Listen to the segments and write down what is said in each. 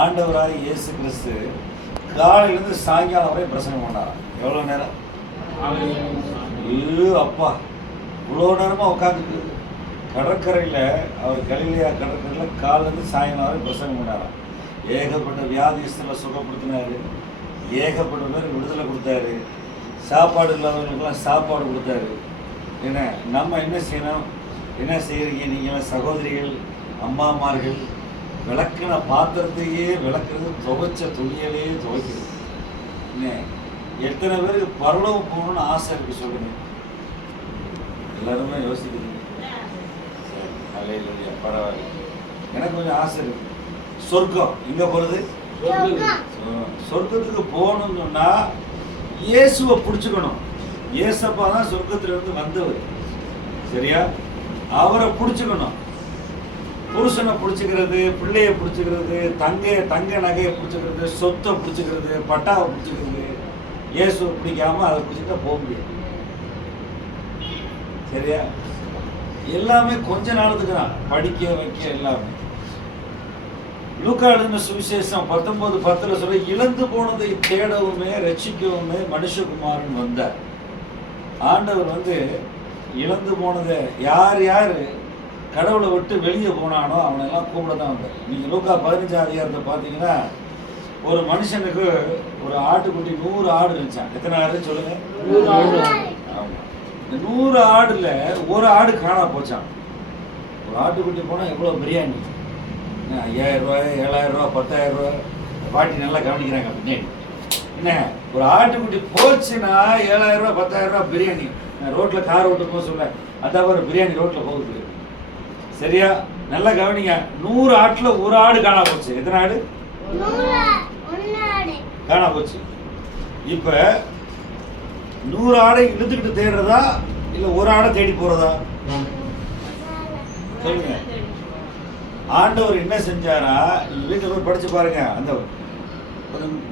ஆண்டவராய் இயேசு கிறிஸ்து காலையிலேருந்து சாயங்காலம் வரை பிரசங்கம் பண்ணாராம். எவ்வளோ நேரம்? அப்பா இவ்வளோ நேரமாக உட்காந்துட்டு கடற்கரையில், அவர் கலிலேயா கடற்கரையில் காலையிலேருந்து சாயங்காலம் வரை பிரசங்கம் பண்ணாராம். ஏகப்பட்ட வியாதிஸ்தலை சுகப்படுத்தினார், ஏகப்பட்ட பேர் விடுதலை கொடுத்தாரு, சாப்பாடு இல்லாதவங்களுக்கெல்லாம் சாப்பாடு கொடுத்தாரு. ஏன்னா நம்ம என்ன செய்யணும்? என்ன செய்கிறீங்க நீங்களாம் சகோதரிகள், அம்மாமார்கள்? விளக்குன பாத்திரத்தையே விளக்குறது, துவைச்ச துணியலே துவைக்கிறது. என்ன எத்தனை பேருக்கு பரலோகம் போகணும்னு ஆசை இருக்குது சொல்லுங்க? எல்லாருமே யோசிக்கிறீங்க. சரி, இல்லையா, பரவாயில்ல. எனக்கு கொஞ்சம் ஆசை இருக்கு. சொர்க்கம் எங்கே போகிறது? சொர்க்கத்துக்கு போகணும்னு சொன்னால் இயேசுவை பிடிச்சிக்கணும். இயேசப்பா தான் சொர்க்கத்திலிருந்து வந்தவர், சரியா? அவரை பிடிச்சிக்கணும். புருஷனை பிடிச்சிக்கிறது, பிள்ளையை பிடிச்சிக்கிறது, தங்க நகையை பிடிச்சிக்கிறது, சொத்தை பிடிச்சிக்கிறது, பட்டாவை பிடிச்சிக்கிறது, இயேசுவை பிடிக்காம அதை பிடிச்சிட்டா போக முடியாது, சரியா? எல்லாமே கொஞ்ச நாளத்துக்கு தான், படிக்க வைக்க எல்லாமே. லூக்கா எழுதின சுவிசேஷம் 19:10 சொல்ல, இழந்து போனதை தேடவுமே ரட்சிக்கவுமே மனுஷகுமாரன் வந்தார். ஆண்டவர் இழந்து போனதை யார் கடவுளை விட்டு வெளியே போனானோ அவனெல்லாம் கூப்பிட தான் வந்தார். நீங்கள் லூக்கா 15ஆம் அதிகாரத்தை பார்த்தீங்கன்னா, ஒரு மனுஷனுக்கு ஒரு ஆட்டுக்குட்டி 100 ஆடு இருந்துச்சான். எத்தனை ஆடு சொல்லுங்க? 100 ஆடு. ஆமாம், இந்த 100 ஆடுல ஒரு ஆடு காணா போச்சான். ஒரு ஆட்டுக்குட்டி போனால் எவ்வளோ பிரியாணி? 5000 ரூபாய், 7000 ரூபா, 10,000 ரூபா. பாட்டி நல்லா கவனிக்கிறாங்க பின்னாடி. என்ன, ஒரு ஆட்டுக்குட்டி போச்சுன்னா 7000 ரூபா, 10,000 ரூபா பிரியாணி. நான் ரோட்டில் கார் ஓட்டு போக சொல்ல, அதான் ஒரு பிரியாணி ரோட்டில் போகுது, சரியா? நல்லா கவனிங்க. 100 ஆட்டில் ஒரு ஆடு காணா போச்சு. எத்தனை ஆடு காணா போச்சு? இப்ப 100 ஆடை இழுத்துக்கிட்டு தேடுறதா இல்ல ஒரு ஆடை தேடி போறதா? சொல்லுங்க. ஆண்டவர் என்ன செஞ்சாரா? வீட்டில் போய் படிச்சு பாருங்க. அந்த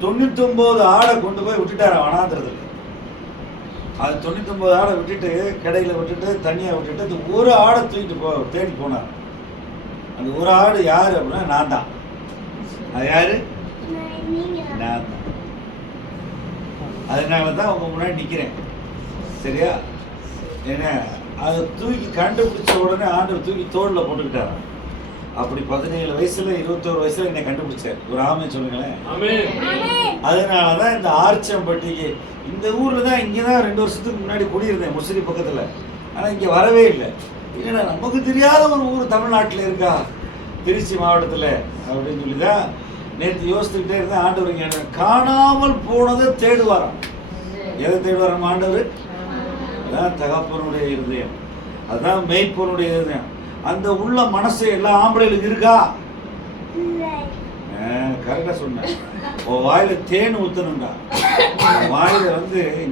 99 ஆடை கொண்டு போய் விட்டுட்டாரா வனாந்திரத்தில். அது 99 ஆடை விட்டுட்டு, கடையில் விட்டுட்டு, தண்ணியை விட்டுட்டு, அந்த ஒரு ஆடை தூக்கிட்டு தேடி போனார். அந்த ஒரு ஆடு யாரு அப்படின்னா நான் தான். அது யாரு? நான் தான். அதனால தான் உங்க முன்னாடி நிற்கிறேன், சரியா? ஏன்னா அதை தூக்கி கண்டுபிடிச்ச உடனே ஆண்டவர் தூக்கி தோளில் போட்டுக்கிட்டாரா. அப்படி 17 வயசுல 21 வயசுல என்னை கண்டுபிடிச்சார். ஒரு ஆமை சொல்லுங்களேன். அதனாலதான் இந்த ஆர்ச்சம்பட்டிக்கு, இந்த ஊர்ல தான், இங்கதான் 2 வருஷத்துக்கு முன்னாடி குடியிருந்தேன், முசிறி பக்கத்துல. ஆனா இங்க வரவே இல்லை. ஏன்னா நமக்கு தெரியாத ஒரு ஊர் தமிழ்நாட்டில் இருக்கா, திருச்சி மாவட்டத்துல அப்படின்னு சொல்லிதான் நேற்று யோசித்துக்கிட்டே இருந்தேன். ஆண்டவர் காணாமல் போனதை தேடுவாராம். எதை தேடுவாராம் ஆண்டவர்? அதான் தகப்பனுடைய இருதயம், அதுதான் மெய்ப்பனுடைய இருதயம். அந்த உள்ள மனசு எல்லா ஆம்பளைகளுக்கு இருக்கா? கரெக்டா சொன்ன. வாயில தேன் ஊத்தணும்டா. வாயில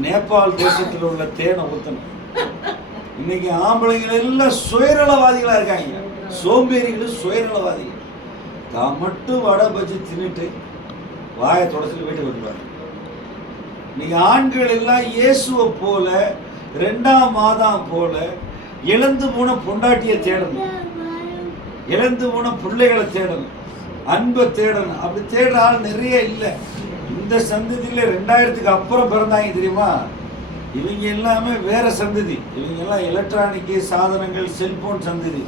நேபாள் தேசத்தில் உள்ள தேனை ஊத்தணும். இன்னைக்கு ஆம்பளைகள் எல்லாம் சுயநலவாதிகளா இருக்காங்க. சோம்பேறிகளும் சுயநலவாதிகள். தான் மட்டும் வடை பஜ்ஜி தின்னுட்டு வாயை தொடச்சிட்டு வீட்டுக்கு வந்துடுவாங்க. இன்னைக்கு ஆண்கள் எல்லாம் இயேசுவை போல, 2ஆம் மாதம் போல இழந்து போன பொண்டாட்டியை தேடணும், இழந்து போன பிள்ளைகளை தேடணும், அன்பை தேடணும். அப்படி தேடுற ஆள் நிறைய இல்லை இந்த சந்ததியில. 2000க்கு அப்புறம் பிறந்தாங்க தெரியுமா? இவங்க எல்லாமே வேற சந்ததி. இவங்க எல்லாம் எலக்ட்ரானிக் சாதனங்கள், செல்போன் சந்ததி.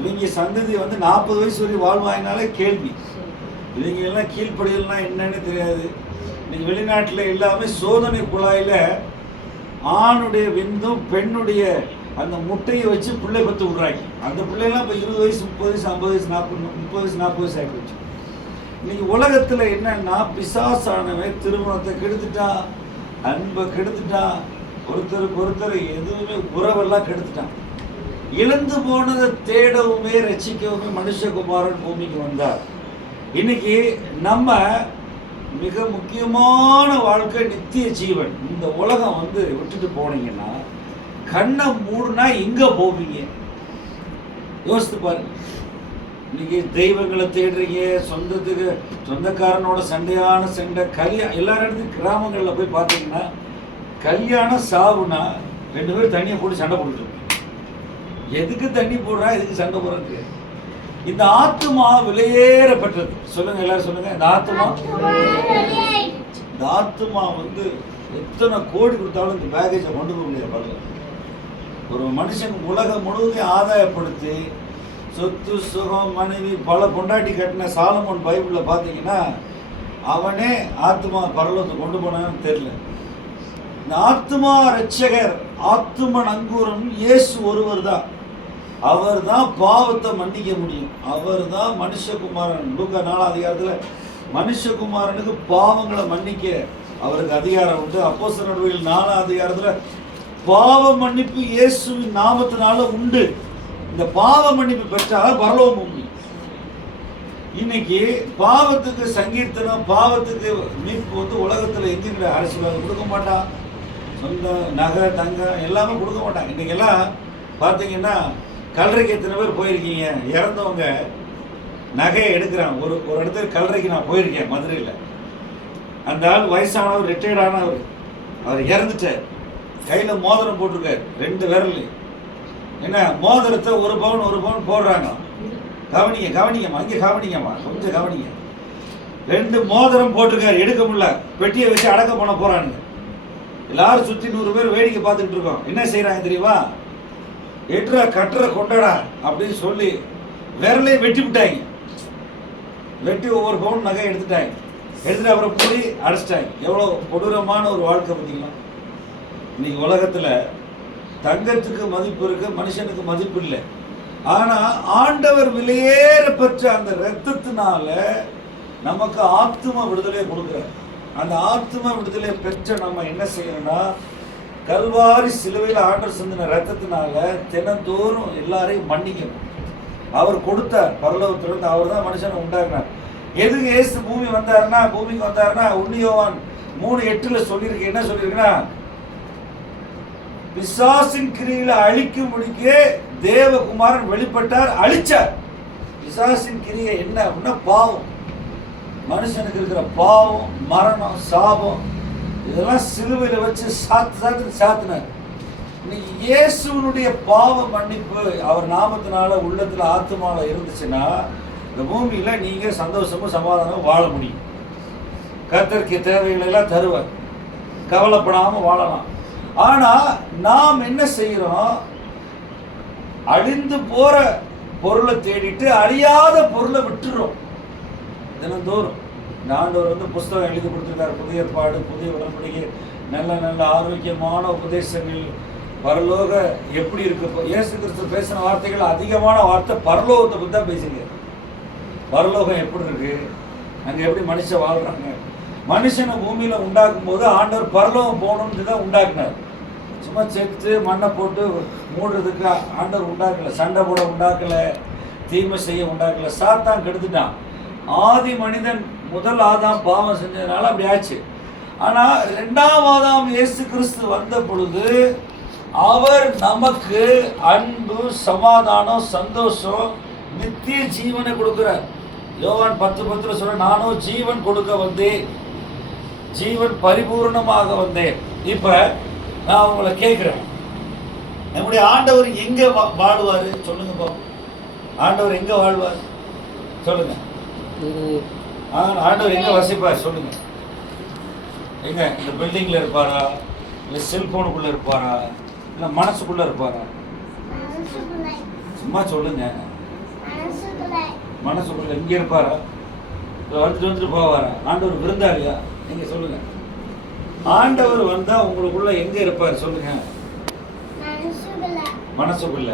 இவங்க சந்ததி 40 வயசு வரை வாழ்வாயினாலே கேள்வி. இவங்க எல்லாம் கீழ்ப்படியல்னா என்னன்னு தெரியாது. இன்னைக்கு வெளிநாட்டில் எல்லாமே சோதனை குழாயில ஆணுடைய விந்தும் பெண்ணுடைய அந்த முட்டையை வச்சு பிள்ளை பத்து விடுறாங்க. அந்த பிள்ளைலாம் இப்போ 20 வயசு, 30 வயசு, 50 வயசு, 40 வயசு, 40 வயசு ஆகிடுச்சு. இன்னைக்கு உலகத்தில் என்னன்னா, பிசாசானவன் திருமணத்தை கெடுத்துட்டான், அன்பை கெடுத்துட்டான், ஒருத்தருக்கு எதுவுமே உறவெல்லாம் கெடுத்துட்டான். இழந்து போனதை தேடவுமே ரட்சிக்கவுமே மனுஷகுமாரன் பூமிக்கு வந்தார். இன்னைக்கு நம்ம மிக முக்கியமான வாழ்க்கை நித்திய ஜீவன். இந்த உலகம் விட்டுட்டு போனீங்கன்னா, கண்ணை மூடுனா எங்க போவீங்க? யோசித்து பாருங்க. இன்னைக்கு தெய்வங்களை தேடுறீங்க, சொந்தக்காரனோட சண்டையான சண்டை, கல்யாணம். எல்லா இடத்துக்கும் கிராமங்களில் போய் பார்த்தீங்கன்னா, கல்யாணம் சாவுனா 2 பேரும் தண்ணியை போட்டு சண்டை போட்டுட்டு, எதுக்கு தண்ணி போடுறா, எதுக்கு சண்டை போடுறது? இந்த ஆத்துமா விலையேறப்பட்டது. சொல்லுங்க, எல்லாரும் சொல்லுங்க. இந்த ஆத்துமா வந்து எத்தனை கோடி கொடுத்தாலும் இந்த பேகேஜை கொண்டு போக முடியாது. பாருங்க, ஒரு மனுஷன் உலகம் முழுவதையும் ஆதாயப்படுத்தி சொத்து சுகம் மனைவி பல கொண்டாட்டி கட்டின சாலமோன் பைபிளில் பார்த்தீங்கன்னா அவனே ஆத்மா பரலோகத்தை கொண்டு போனான்னு தெரியல. இந்த ஆத்மா ரட்சகர், ஆத்ம நங்கூரம் இயேசு ஒருவர் தான். அவர் தான் பாவத்தை மன்னிக்க முடியும். அவர் தான் மனுஷகுமாரன். லூக்கா 4 அதிகாரத்தில் மனுஷகுமாரனுக்கு பாவங்களை மன்னிக்க அவருக்கு அதிகாரம் உண்டு. அப்போஸ்தலர் நடவடிக்கைகள் 4 அதிகாரத்தில் பாவ மன்னிப்பு இயேசுவின் நாமத்தினால உண்டு. இந்த பாவ மன்னிப்பு பெற்றால் பரலோகம் முடியும். இன்னைக்கு பாவத்துக்கு சங்கீர்த்தனம், பாவத்துக்கு மீட்பு வந்து உலகத்தில் எங்க அரசியல் கொடுக்க மாட்டான். சொந்த நகை தங்கம் எல்லாமே கொடுக்க மாட்டாங்க. இன்னைக்கெல்லாம் பார்த்தீங்கன்னா கல்லறைக்கு எத்தனை பேர் போயிருக்கீங்க? இறந்தவங்க நகையை எடுக்கிறான். ஒரு இடத்துல கல்லறைக்கு நான் போயிருக்கேன் மதுரையில். அந்த ஆள் வயசானவர், ரிட்டையர்ட் ஆனவர், அவர் இறந்துட்டார். கையில் மோதிரம் போட்டிருக்காரு 2 விரல். என்ன மோதிரத்தை 1 பவுன் போடுறாங்க. கவனிங்கம்மா, அங்கே கவனிங்கம்மா, கொஞ்சம் கவனிங்க. 2 மோதிரம் போட்டிருக்காரு, எடுக்க முடியல. பெட்டியை வச்சு அடக்க பண்ண போறானுங்க. எல்லாரும் சுற்றி 100 பேர் வேடிக்கை பார்த்துக்கிட்டு இருக்கோம். என்ன செய்யறாங்க தெரியுமா? எட்டுரா கட்டுற கொண்டடா அப்படின்னு சொல்லி விரலையே வெட்டி விட்டாங்க. வெட்டி 1 பவுன் நகை எடுத்துட்டாங்க. எடுத்துட்டு அப்புறம் புளி அடைச்சிட்டாங்க. எவ்வளோ கொடூரமான ஒரு வாழ்க்கை பார்த்தீங்களா? இன்னைக்கு உலகத்தில் தங்கத்துக்கு மதிப்பு இருக்கு, மனுஷனுக்கு மதிப்பு இல்லை. ஆனால் ஆண்டவர் விலையேற பெற்ற அந்த இரத்தத்தினால நமக்கு ஆத்தும விடுதலையை கொடுக்குறார். அந்த ஆத்தும விடுதலை பெற்ற நம்ம என்ன செய்யணும்னா, கல்வாரி சிலுவையில் ஆண்டவர் சிந்தின ரத்தத்தினால தினந்தோறும் எல்லாரையும் மன்னிக்கணும். அவர் கொடுத்தார் பரலோகத்திலிருந்து. அவர் தான் மனுஷனை உண்டாக்குனார். எதுக்கு இயேசு பூமிக்கு வந்தாருன்னா 1 யோவான் 3:8 சொல்லியிருக்கு. என்ன சொல்லியிருக்குன்னா, பிசாசின் கிரியில அழிக்கும் முடிக்கே தேவகுமாரன் வெளிப்பட்டார், அழிச்சார். பிசாசின் கிரியை என்ன அப்படின்னா பாவம். மனுஷனுக்கு இருக்கிற பாவம், மரணம், சாபம், இதெல்லாம் சிலுவையில் வச்சு சாத்தினார். இன்னைக்கு இயேசுனுடைய பாவ மன்னிப்பு அவர் நாமத்தினால உள்ளத்துல ஆத்மாவில் இருந்துச்சுன்னா இந்த பூமியில நீங்க சந்தோஷமும் சமாதானமும் வாழ முடியும். கர்த்தருக்கு தேவைகளை எல்லாம் தருவார், கவலைப்படாம வாழலாம். ஆனா நாம் என்ன செய்யறோம்? அழிந்து போற பொருளை தேடிட்டு அழியாத பொருளை விட்டுறோம். தினந்தோறும் இந்த ஆண்டவர் வந்து புஸ்தகம் எழுதி கொடுத்துருக்காரு. புதிய ஏற்பாடு, புதிய உடன்படிக்கை, நல்ல நல்ல ஆரோக்கியமான உபதேசங்கள். பரலோக எப்படி இருக்கு? இயேசு கிறிஸ்து பேசின வார்த்தைகள் அதிகமான வார்த்தை பரலோகத்தை பற்றி தான் பேசுங்க. பரலோகம் எப்படி இருக்கு, அங்க எப்படி மனுஷன் வாழ்றாங்க. மனுஷனை பூமியில உண்டாக்கும் போது ஆண்டவர் பரலோகம் போகணும்னு தான் உண்டாக்குனார். சும்மா செத்து மண்ணை போட்டு மூடுறதுக்கு ஆண்டவர் உண்டாக்கல. சண்டை போட உண்டாக்கல, தீமை செய்ய உண்டாக்கல. சாத்தான் கெடுத்துட்டான். ஆதி மனிதன் முதல் ஆதாம் பாவம் செஞ்சதுனால அப்படி ஆச்சு. ஆனா 2ஆம் ஆதாம் இயேசு கிறிஸ்து வந்த பொழுது அவர் நமக்கு அன்பு, சமாதானம், சந்தோஷம், நித்திய ஜீவனை கொடுக்கிறார். யோவான் 10:10 சொல்ற, நானும் ஜீவன் கொடுக்க வந்தேன், ஜீவன் பரிபூர்ணமாக வந்தேன். இப்ப நான் உங்களை கேட்கிறேன், நம்முடைய ஆண்டவர் எங்க வாழுவாரு சொல்லுங்க பாப்போம். ஆண்டவர் எங்க வாழ்வார் சொல்லுங்க. ஆண்டவர் எங்க வசிப்பார் சொல்லுங்க. எங்க இந்த பில்டிங்ல இருப்பாரா, இல்ல செல்போனுக்குள்ள இருப்பாரா, இல்ல மனசுக்குள்ள இருப்பாரா? சும்மா சொல்லுங்க. மனசுக்குள்ள இங்க இருப்பாரா, வந்துட்டு போவாரா? ஆண்டவர் விருந்தாளியா? நீங்க சொல்லுங்க. ஆண்டவர் வந்தா உங்களுக்குள்ள எங்க இருப்பார் சொல்லுங்க. மனசுக்குள்ள.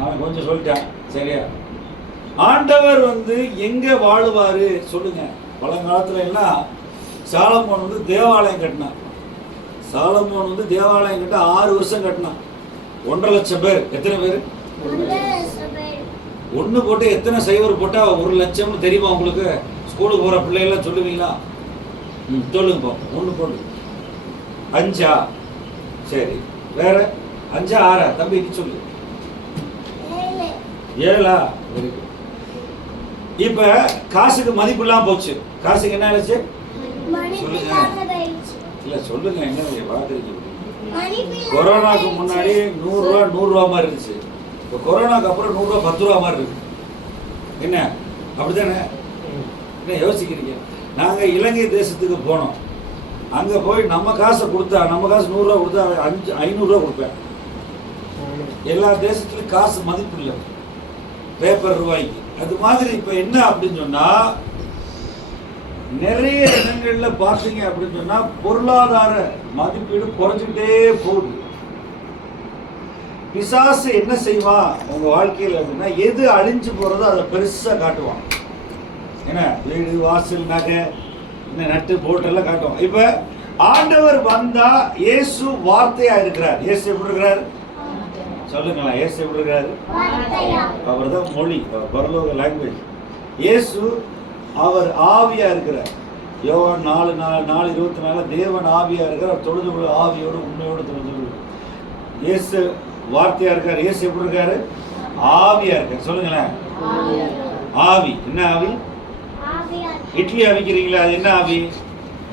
அவன் கொஞ்சம் சொல்லிட்டான், சரியா? ஆண்டவர் வந்து எங்க வாழுவாரு சொல்லுங்க. பழங்காலத்துல எல்லாம் சாலமோன் வந்து தேவாலயம் கட்டினான். சாலமோன் வந்து தேவாலயம் கட்ட 6 வருஷம் கட்டினான். 1.5 லட்சம் பேர். எத்தனை பேர்? 1 போட்டு எத்தனை சைவர் போட்டா 1 லட்சம்னு தெரியுமா உங்களுக்கு? ஸ்கூலுக்கு போற பிள்ளைகள்லாம் சொல்லுவீங்களா? சொல்லுங்க போ. 1 போட்டு 5ஆ? சரி, வேற 5ஆ 6ஆ? தம்பி நீ சொல்லு. 7ஆ? Very good. இப்ப காசுக்கு மதிப்பு இல்லாம போச்சு. காசுக்கு என்ன ஆச்சு சொல்லுங்க. இல்ல சொல்லுங்க, என்ன பாக்குறீங்க? கொரோனாக்கு முன்னாடி 100 ரூபா மாதிரி இருந்துச்சு. இப்போ கொரோனாக்கு அப்புறம் 100 ரூபா 10 ரூபா மாதிரி இருக்கு. என்ன அப்படித்தானே? என்ன யோசிக்கிறீங்க? நாங்கள் இலங்கை தேசத்துக்கு போனோம். அங்கே போய் நம்ம காசை கொடுத்தா, நம்ம காசு 100 ரூபா கொடுத்தா 500 ரூபா கொடுப்பேன். எல்லா தேசத்துலையும் காசு மதிப்பு இல்லை, பேப்பர் ரூபாய்க்கு. அது மாதிரி இப்போ என்ன அப்படின்னு சொன்னால், நிறைய இடங்களில் பார்த்தீங்க அப்படின்னு சொன்னால் பொருளாதார மதிப்பீடு குறைஞ்சிக்கிட்டே போகுது. பிசாசு என்ன செய்வான் உங்கள் வாழ்க்கையில் அப்படின்னா, எது அழிஞ்சு போகிறதோ அதை பெருசாக காட்டுவான். என்ன வீடு வாசல் நகை இந்த நட்டு போட்டெல்லாம் காட்டுவான். இப்போ ஆண்டவர் வந்தா இயேசு வார்த்தையா இருக்கிறார். இயேசு எப்படி இருக்கிறார் சொல்லுங்களா? இயேசு எப்படி இருக்கிறாரு? அவர் தான் மொழி, பரலோக லாங்குவேஜ். இயேசு அவர் ஆவியா இருக்கிறார். யோவான் 4:24 தேவன் ஆவியா இருக்கிறார், தொழுது கொள்ள ஆவியோடு உண்மையோடு தொழுது கொள்ள. இயேசு வார்த்தையா இருக்கார். இயேசு எப்படி இருக்காரு? ஆவியா இருக்கார். சொல்லுங்களேன். ஆவி. என்ன ஆவி? இட்லி அவிக்கிறீங்களா? அது என்ன ஆவி?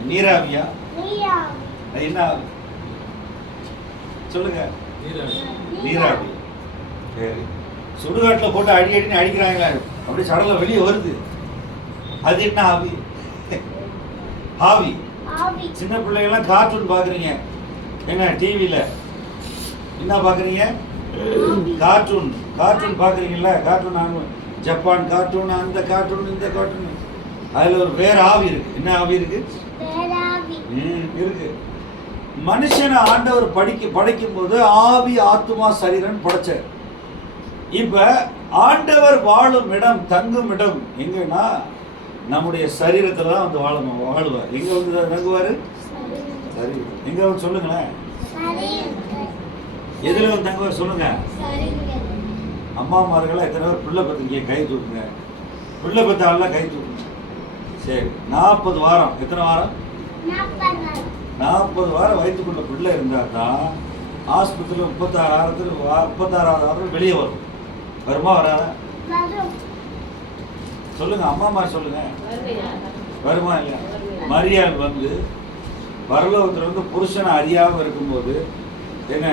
நீராவியா? அது என்ன ஆவி சொல்லுங்க? நீராவி. சரி, சுடுகாட்டில் போட்டு அடின்னு அடிக்கிறாங்களா, அப்படியே சடல வெளியே வருது, அது என்ன ஆவி? ஆவி. சின்ன பிள்ளைகள்லாம் கார்ட்டூன் பார்க்குறீங்க, என்ன டிவியில் என்ன பார்க்குறீங்க? கார்ட்டூன் பார்க்குறீங்களா? கார்ட்டூன், ஜப்பான் கார்ட்டூன், அந்த கார்ட்டூன், இந்த கார்ட்டூன். அதில் ஒரு வேற ஆவி இருக்கு. என்ன ஆவி இருக்கு? இருக்கு. மனுஷனை ஆண்டவர் படைக்கும் போது ஆவி ஆத்துமா சரீரம் படைச்சார். இப்ப ஆண்டவர் வாழும் இடம், தங்கும் இடம் எங்கன்னா நம்முடைய சரீரத்துல தான் வந்து வாழுவார். எங்க வந்து தங்குவாரு? சரீரம். எங்க வந்து சொல்லுங்களேன், எதுல வந்து தங்குவார் சொல்லுங்க? அம்மாமார்களா எத்தனை பேர் பிள்ளை பத்திரிக்கை கை தூக்குங்க. பிள்ளை பத்தாலாம் கை தூக்குங்க. சரி, 40 வாரம். எத்தனை வாரம்? 40 வாரம் வயிற்றுக்குள்ள பிள்ளை இருந்தால் தான் ஆஸ்பத்திரியில் 36வது வாரம் வெளியே வரும். வருமா வராதா? சொல்லுங்க அம்மா சொல்லுங்க. வருமா இல்லையா? மரியாள் வந்து பரலோகத்தில் வந்து புருஷனை அறியாமல் இருக்கும்போது, என்ன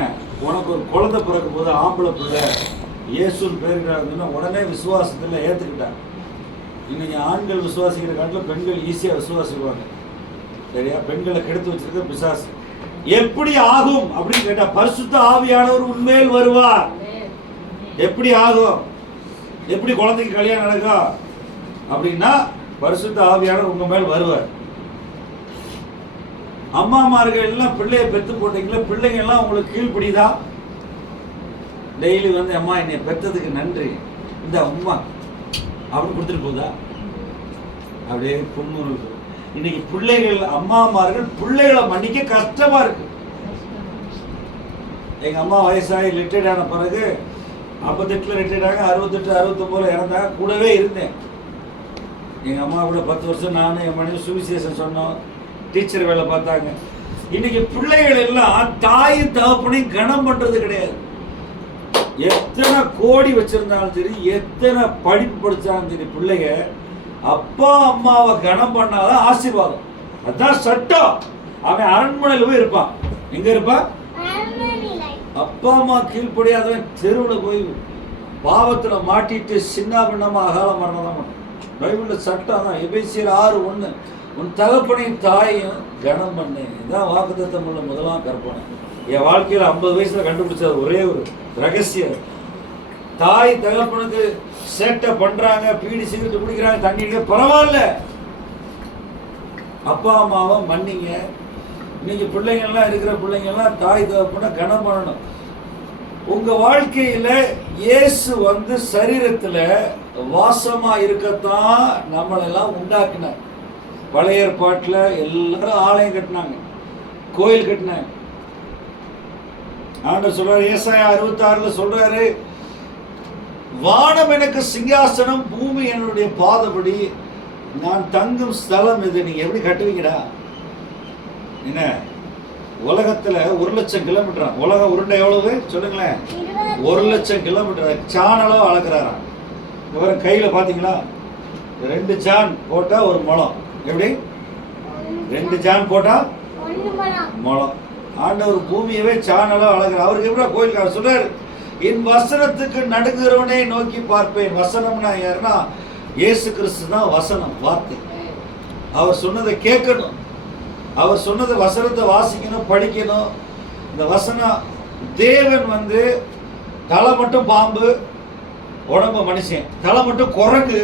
உனக்கு ஒரு குழந்தை பிறக்கும் போது ஆம்பளை பிள்ளை இயேசுன்னு பேருன்னா உடனே விசுவாசத்தில் ஏற்றுக்கிட்டாங்க. இன்னைக்கு ஆண்கள் விசுவாசிக்கிற காலத்தில் பெண்கள் ஈஸியாக விசுவாசிக்குவாங்க. சரியா? பெண்களை கெடுத்து வச்சிருக்க பிசாசு. எப்படி ஆகும் அப்படின்னு கேட்டா, பரிசுத்த ஆவியானவர் உண்மையில் வருவார். எப்படி ஆகும்? எப்படி குழந்தைக்கு கல்யாணம் நடக்கும் அப்படின்னா, பரிசுத்த ஆவியானவர் உங்க மேல் வருவார். அம்மாமார்கள் எல்லாம் பிள்ளைய பெத்து போட்டீங்களா, பிள்ளைங்க எல்லாம் உங்களுக்கு கீழ்படிதா? டெய்லி வந்து அம்மா என்னை பெற்றதுக்கு நன்றி, இந்த அம்மா அப்படின்னு கொடுத்துட்டு போதா? அப்படியே புண்ணுருக்கு. இன்னைக்கு பிள்ளைகள், அம்மாமார்கள் பிள்ளைகளை மன்னிக்க கஷ்டமா இருக்கு. எங்க அம்மா வயசாகி ரிட்டையர்ட் ஆன பிறகு 58 ரிட்டையர்ட் ஆக 68 69 இறந்தாங்க. கூடவே இருந்தேன். எங்க அம்மா கூட 10 வருஷம் நானும் என் மனைவி சுவிசேஷம் சொன்னோம். டீச்சர் வேலை பார்த்தாங்க. இன்னைக்கு பிள்ளைகள் எல்லாம் தாயும் தகப்பனையும் கனம் பண்றது கிடையாது. எத்தனை கோடி வச்சிருந்தாலும் சரி, எத்தனை படிப்பு படிச்சாலும் சரி, பிள்ளைங்க அப்பா அம்மாவை கனம் பண்ணாதான் ஆசீர்வாதம். அதுதான் சட்டம். அவன் அரண்மனையில் போய் இருப்பான். எங்க இருப்பான்? அப்பா அம்மா கீழ்படியாதவன் தெருவில் போய் பாவத்துல மாட்டிட்டு சின்ன பின்னமா அகால மரணம் தான் பண்ணும். பைபிள்ல சட்டம் தான். எபேசியர் 6:1 உன் தகப்பனையும் தாயும் கனம் பண்ணு. இதான் வாக்குத்தத்தம் உள்ள முதலாம் கற்பனை. என் வாழ்க்கையில் 50 வயசுல கண்டுபிடிச்சது ஒரே ஒரு ரகசியம். தாய் தகப்பனுக்கு சேட்டை பண்றாங்க, பீடி சிகரெட் குடிக்கிறாங்க, தண்ணி பரவாயில்ல, அப்பா அம்மாவை மன்னிங்க. இன்னைக்கு பிள்ளைங்கள்லாம் இருக்கிற பிள்ளைங்கள்லாம் தாய் தகப்பனை கனம் பண்ணணும். உங்க வாழ்க்கையில இயேசு வந்து சரீரத்துல வாசமா இருக்கத்தான் நம்மளெல்லாம் உண்டாக்குனார். பழைய ஏற்பாட்டுல எல்லாரும் ஆலயம் கட்டினாங்க, கோயில் கட்டினாங்க. ஆண்டவர் சொல்றாரு, ஏசாயா 66 சொல்றாரு, வானம் எனக்கு சிங்காசனம், பூமி என்னுடைய பாதபடி, நான் தங்கும் ஸ்தலம் இது. நீங்க எப்படி கட்டுவீங்கடா? என்ன உலகத்துல 1,00,000 கிலோமீட்டர், உலக உருண்டை எவ்வளவு சொல்லுங்களேன்? 1,00,000 கிலோமீட்டர். சாணளவு அளக்குறாராம். இவரும் கையில பாத்தீங்களா, 2 சான் போட்டா ஒரு முழம். எப்படி 2 சான் போட்டா முழம்? ஆண்டவர் பூமியவே சாணளவு அளக்குறார். அவருக்கு எப்படி கோயிலுக்கார சொல்றாரு, என் வசனத்துக்கு நடுங்குறவனே நோக்கி பார்ப்பேன். வசனம்னா யாருன்னா இயேசு கிறிஸ்து தான் வசனம், வார்த்தை. அவர் சொன்னதை கேட்கணும், அவர் சொன்னதை வசனத்தை வாசிக்கணும், படிக்கணும். இந்த வசனம் தேவன் வந்து தலை மட்டும் பாம்பு, உடம்பு மனுஷன், தலை மட்டும் குரங்கு,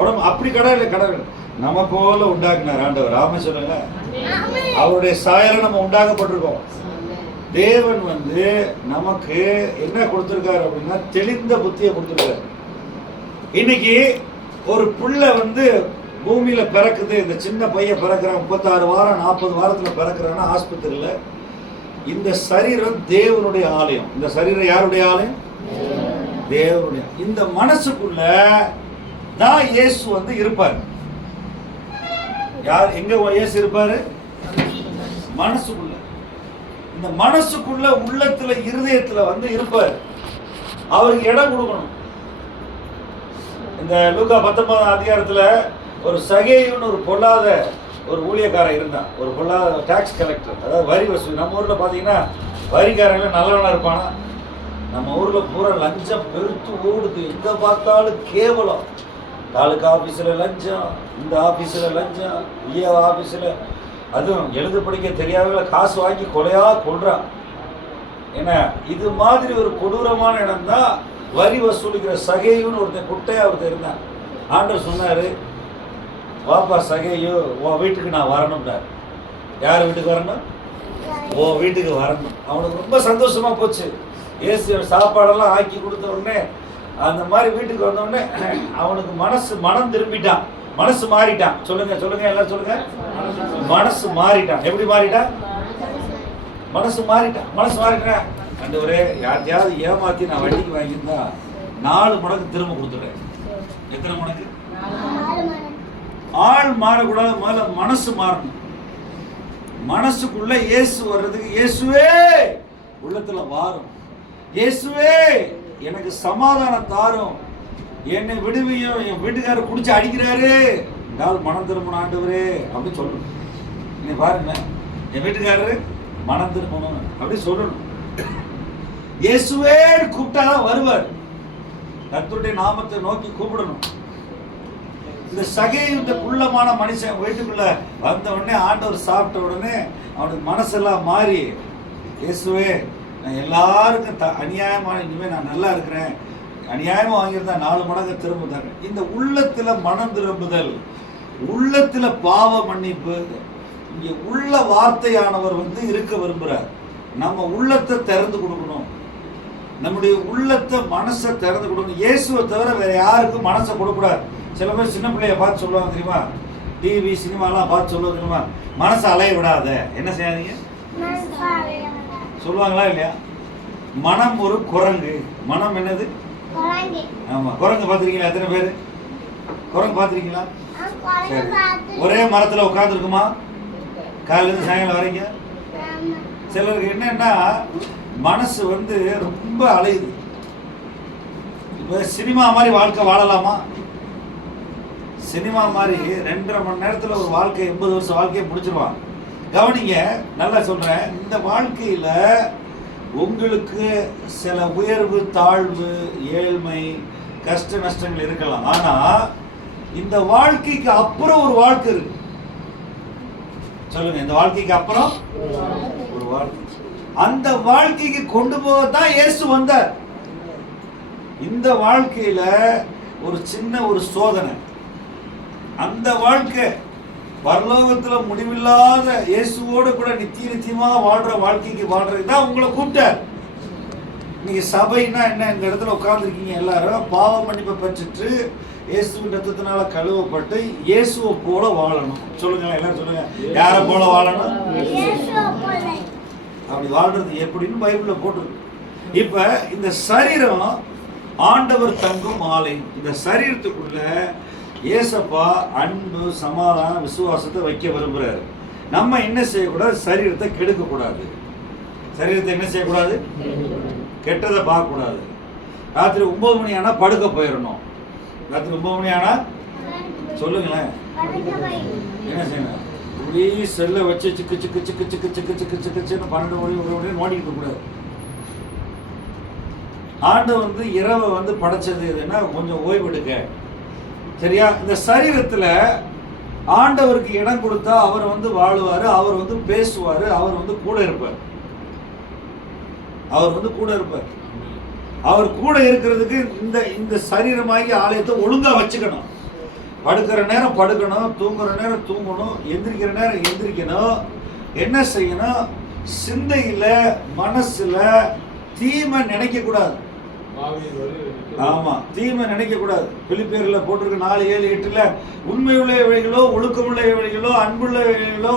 உடம்பு அப்படி கடவுள் கடவுள் நம்ம போல உண்டாக்குனார் ஆண்டவர். ஆமா சொல்லுங்க. அவருடைய சாயல நம்ம உண்டாக்கப்பட்டிருக்கோம். தேவன் வந்து நமக்கு என்ன கொடுத்திருக்காரு அப்படின்னா தெளிந்த புத்தியை கொடுத்திருக்காரு. இன்னைக்கு ஒரு பிள்ளை வந்து பூமியில பிறக்குது, இந்த சின்ன பையன் பிறக்கிறான், 36 வாரம் 40 வாரத்துல பிறக்கிறான்னா ஆஸ்பத்திரியில. இந்த சரீரம் தேவனுடைய ஆலயம். இந்த சரீரம் யாருடைய ஆலயம்? தேவனுடைய. இந்த மனசுக்குள்ள தான் இயேசு வந்து இருப்பார். யார் எங்க இயேசு இருப்பாரு? மனசுக்குள்ள. இந்த மனசுக்குள்ள உள்ளத்துல இருதயத்துல வந்து இருப்பார். அவருக்கு இடம் கொடுக்கணும். இந்த லூக்கா 19 அதிகாரத்துல ஒரு சகேயுன்னு ஒரு பொல்லாத ஒரு ஊழியக்காரன் இருந்தான். ஒரு பொல்லாத டாக்ஸ் கலெக்டர், அதாவது வரி வசூல். நம்ம ஊர்ல பாத்தீங்கன்னா வரிக்காரங்க நல்லவனா இருப்பானா? நம்ம ஊர்ல பூரா லஞ்சம் பெருத்து ஓடுது. எங்க பார்த்தாலும் கேவலம். தாலுக்கா ஆபீஸ்ல லஞ்சம், இந்த ஆபீஸ்ல லஞ்சம், விஏ ஆபீஸ்ல, அதுவும் எழுத படிக்க தெரியாத காசு வாங்கி கொலையா கொள்றான். ஏன்னா இது மாதிரி ஒரு கொடூரமான இடம் தான் வரி வசூலிக்கிற சகேயுன்னு ஒருத்தன் குட்டையா ஒருத்தர் இருந்தான். ஆண்டவர் சொன்னாரு, வாப்பா சகேயு, உன் வீட்டுக்கு நான் வரணும்னார். யார் வீட்டுக்கு வரணும்? உன் வீட்டுக்கு வரணும். அவனுக்கு ரொம்ப சந்தோஷமா போச்சு. ஏசு சாப்பாடெல்லாம் ஆக்கி கொடுத்த உடனே அந்த மாதிரி வீட்டுக்கு வந்த உடனே அவனுக்கு மனம் திரும்பிட்டான், மனசு மாறிட்டான். சொல்லுங்க சொல்லுங்க எல்லாம் சொல்லுங்க. மனசு மாறிட்டான். எப்படி மாறிட்டான்? மனசு மாறிட்டான். மனசு மாறிட்டேன் ஆண்டவரே, யார்த்தையாவது ஏமாத்தி நான் வட்டிக்கு வாங்கியிருந்தா 4 மடங்கு திரும்ப கொடுத்துறேன். எத்தனை மடங்கு? ஆள் மாறக்கூடாது, முதல்ல மனசு மாறணும். மனசுக்குள்ள இயேசு வர்றதுக்கு, இயேசுவே உள்ளத்துல வாரும், இயேசுவே எனக்கு சமாதானம் தாரும், என்னை விடுவியும், என் வீட்டுக்காரர் குடிச்சு அடிக்கிறாரு, என்னால் மனம் திரும்பணும் ஆண்டவரே அப்படின்னு சொல்லணும். நீ பாருங்க, என் வீட்டுக்காரரு மனம் திரும்பணும் அப்படி சொல்லணும். இயேசுவே கூப்பிட்டாதான் வருவார். கர்த்தருடைய நாமத்தை நோக்கி கூப்பிடணும். இந்த சகேயு, இந்த குள்ளமான மனுஷன் வீட்டுக்குள்ள வந்த உடனே ஆண்டவர் சாப்பிட்ட உடனே அவனுக்கு மனசெல்லாம் மாறி, இயேசுவே நான் எல்லாருக்கும் அநியாயமான, இனிமேல் நான் நல்லா இருக்கிறேன், அநியாயமா வாங்கியிருந்தா 4 மடங்கு திரும்புதாங்க. இந்த உள்ளத்துல மனம் திரும்புதல், உள்ளத்துல பாவ மன்னிப்பு, இங்க உள்ள வார்த்தையானவர் வந்து இருக்க விரும்புறார். நம்ம உள்ளத்தை திறந்து கொடுக்கணும், நம்முடைய உள்ளத்தை மனசை திறந்து கொடுக்கணும். இயேசுவை தவிர வேற யாருக்கும் மனசை கொடுக்கூடாது. சில பேர் சின்ன பிள்ளைய பார்த்து சொல்லுவாங்க தெரியுமா, டிவி சினிமாலாம் பார்த்து சொல்லுவாங்க தெரியுமா, மனசை அலைய விடாத, என்ன செய்யாதீங்க சொல்லுவாங்களா இல்லையா? மனம் ஒரு குரங்கு. மனம் என்னது? ஆமா, குரங்கு பார்த்துருக்கீங்களா? எத்தனை பேர் குரங்கு பார்த்துருக்கீங்களா? சரி, ஒரே மரத்துல உட்கார்ந்து இருக்குமா காலையில சாயங்காலம் வரைங்க? சிலருக்கு என்னன்னா மனசு வந்து ரொம்ப அலையுது. இப்ப சினிமா மாதிரி வாழ்க்கை வாழலாமா? சினிமா மாதிரி 2.5 மணி நேரத்துல ஒரு வாழ்க்கை, 80 வருஷம் வாழ்க்கையை முடிச்சிருவான். கவனிங்க, நல்லா சொல்றேன். இந்த வாழ்க்கையில உங்களுக்கு சில உயர்வு தாழ்வு, ஏழ்மை, கஷ்ட நஷ்டங்கள் இருக்கலாம். ஆனா இந்த வாழ்க்கைக்கு அப்புறம் ஒரு வாழ்க்கை இருக்கு. சொல்லுங்க, இந்த வாழ்க்கைக்கு அப்புறம் ஒரு வாழ்க்கை. அந்த வாழ்க்கைக்கு கொண்டு போகத்தான் இயேசு வந்தார். இந்த வாழ்க்கையில ஒரு சின்ன ஒரு சோதனை, அந்த வாழ்க்கை பரலோகத்துல முடிவில்லாத இயேசுவோடு கூட நித்தியமா வாழ்ற வாழ்க்கைக்கு வாழ்றதுதான் உங்களை கூப்பிட்டார். நீங்க சபைன்னா என்ன? இந்த இடத்துல உட்கார்ந்துருக்கீங்க எல்லாரும் பாவ மன்னிப்பை பெற்றுட்டு இயேசுவின் ரத்தத்தினால கழுவப்பட்டு இயேசுவை போல வாழணும். சொல்லுங்க எல்லாரும் சொல்லுங்க, யார போல வாழணும்? அப்படி வாழ்றது எப்படின்னு பைபிள்ல போட்டுருக்கு. இப்ப இந்த சரீரம் ஆண்டவர் தங்கும் ஆலயம். இந்த சரீரத்துக்குள்ள ஏசப்பா அன்பு, சமாதானம், விசுவாசத்தை வைக்க விரும்புறாரு. நம்ம என்ன செய்யக்கூடாது? சரீரத்தை கெடுக்க கூடாது. சரீரத்தை என்ன செய்யக்கூடாது? கெட்டதை பார்க்க கூடாது. ராத்திரி 9 மணி ஆனா படுக்க போயிடணும். ராத்திரி 9 மணி ஆனா சொல்லுங்களேன் என்ன செய்யணும்? இப்படி செல்லை வச்சு சிக்கு சிக்கு சிக்கு சிக்கு சிக்கு சிக்கு சிக்கு சிக்குன்னு 12 மணி 1 மணி நோண்டிட்டு கூடாது. ஆண்டவர் வந்து இரவை வந்து படைச்சது எதுன்னா கொஞ்சம் ஓய்வெடுக்க. சரியா? இந்த சரீரத்துல ஆண்டவருக்கு இடம் கொடுத்தா அவர் வந்து வாழுவாரு, அவர் வந்து பேசுவாரு, அவர் வந்து கூட இருப்பார். அவர் வந்து கூட இருப்பார். அவர் கூட இருக்கிறதுக்கு இந்த இந்த சரீரமாகி ஆலயத்தை ஒழுங்கா வச்சுக்கணும். படுக்கிற நேரம் படுக்கணும், தூங்குற நேரம் தூங்கணும், எந்திரிக்கிற நேரம் எந்திரிக்கணும். என்ன செய்யணும்? சிந்தையில மனசுல தீமை நினைக்க கூடாது. ஆமா, தீமை நினைக்க கூடாது. பிலிப்பியர்ல போட்டிருக்க 4:7-8 உண்மையுள்ள வழிகளோ, ஒழுக்கமுள்ள வழிகளோ, அன்புள்ள வழிகளோ,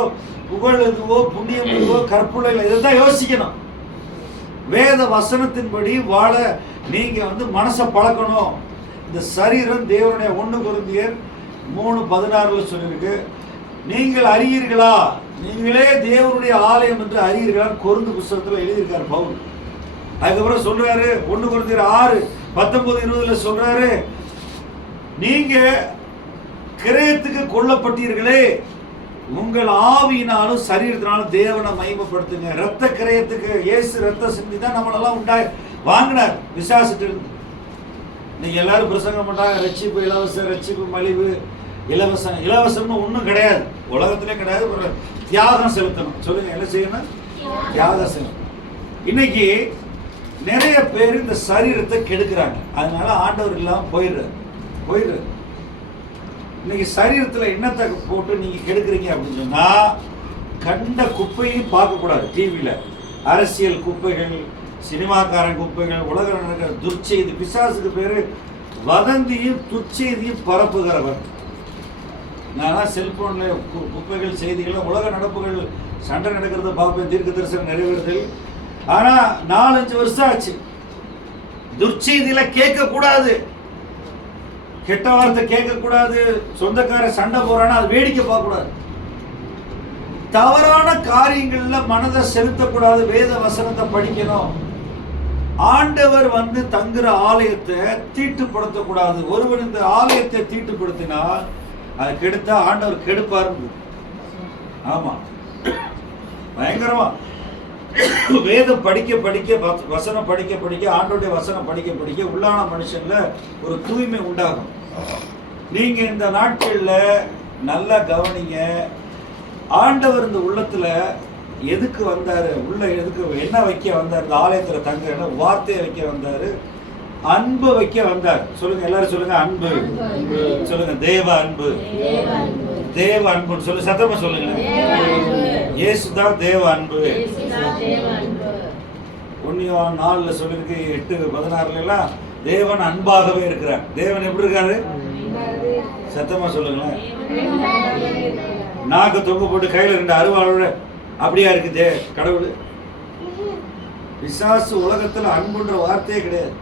புகழுதுவோ, புண்ணியமுள்ளவோ, கற்புள்ள, இதைத்தான் யோசிக்கணும். வேத வசனத்தின்படி வாழ நீங்க வந்து மனசை பழக்கணும். இந்த சரீரம் தேவனுடைய 1 கொரிந்தியர் 3:16 சொல்லியிருக்கு. நீங்கள் அறியீர்களா, நீங்களே தேவனுடைய ஆலயம் என்று அறியீர்களா, கொரிந்து புத்தகத்தில் எழுதியிருக்காரு பவுல். அதுக்கப்புறம் சொல்றாரு 1 கொரிந்தியர் 6:19-20 சொல்றாரு, நீங்க கிரயத்துக்கு கொல்லப்பட்டீர்களே, உங்கள் ஆவியினாலும் சரீரத்தினாலும் தேவனை மகிமைப்படுத்துங்க. ரத்த கிரயத்துக்கு இயேசு ரத்த சிந்தி தான் நம்மளெல்லாம் வாங்கினார் பிசாசுட்டு இருந்து. நீங்க எல்லாரும் பிரசங்கம் பண்றாங்க, ரட்சிப்பு இலவசம், ரட்சிப்பு மலிவு, இலவசம். இலவசம்னு ஒன்றும் கிடையாது, உலகத்திலே கிடையாது. ஒரு தியாகம் செலுத்தணும். சொல்லுங்க, என்ன செய்யணும்? தியாகம் செய்யணும். இன்னைக்கு நிறைய பேர் இந்த சரீரத்தை கெடுக்கிறாங்க. அதனால ஆண்டவர் இல்லாமல் போயிடுறாரு. இன்னைக்கு சரீரத்தில் என்னத்தை போட்டு நீங்க கெடுக்கிறீங்க அப்படின்னு சொன்னா, கண்ட குப்பையும் பார்க்கக்கூடாது. டிவியில் அரசியல் குப்பைகள், சினிமாக்காரன் குப்பைகள், உலக நடக்கிற துர்ச்செய்தி. பிசாசுக்கு பேரு வதந்தியும் துர்ச்செய்தியும் பரப்புகிறவர். நான் செல்போன்ல குப்பைகள், செய்திகள், உலக நடப்புகள், சண்டை நடக்கிறத பார்ப்பேன், தீர்க்க தரிசனம் நிறைவேறுதல். ஆனா 4-5 வருஷம் ஆச்சு. துர்ச்செய்தியில கேட்க கூடாது, கெட்ட வார்த்தை கேட்க கூடாது, சொந்தக்கார சண்டை போறானா அது வேடிக்கை பார்க்க கூடாது, தவறான காரியங்கள்ல மனதை செலுத்தக்கூடாது, வேத வசனத்தை படிக்கணும். ஆண்டவர் வந்து தங்குற ஆலயத்தை தீட்டுப்படுத்தக்கூடாது. ஒருவர் இந்த ஆலயத்தை தீட்டுப்படுத்தினால் அதை கெடுத்தா ஆண்டவர் கெடுப்பாரு. ஆமா, பயங்கரமா. வேதம் படிக்க படிக்க, வசனம் படிக்க படிக்க, ஆண்டோடைய வசனம் படிக்க படிக்க உள்ளான மனுஷன்ல ஒரு தூய்மை உண்டாகும். நீங்க இந்த நாட்கள்ல நல்லா கவனிங்க. ஆண்டவர் இந்த உள்ளத்துல எதுக்கு வந்தாரு, உள்ள எதுக்கு என்ன வைக்க வந்தார்? இந்த ஆலயத்துல தங்குற வார்த்தையை வைக்க வந்தாரு, அன்பு வைக்க வந்தார். சொல்லுங்க, எல்லாரும் சொல்லுங்க, அன்பு. சொல்லுங்க, தேவ அன்பு. தேவ அன்புன்னு சொல்லு, சத்தமா சொல்லுங்க. இயேசுதான் தேவ அன்பு. 1 யோவான் 4 சொல்லிருக்கு, 8:16 தேவன் அன்பாகவே இருக்கிறார். தேவன் எப்படி இருக்காரு? சத்தமா சொல்லுங்களேன். நாக்கு தொங்க போட்டு கையில 2 அருவாளோட அப்படியா இருக்குது கடவுள்? பிசாசு உலகத்துல அன்புன்ற வார்த்தையே கிடையாது.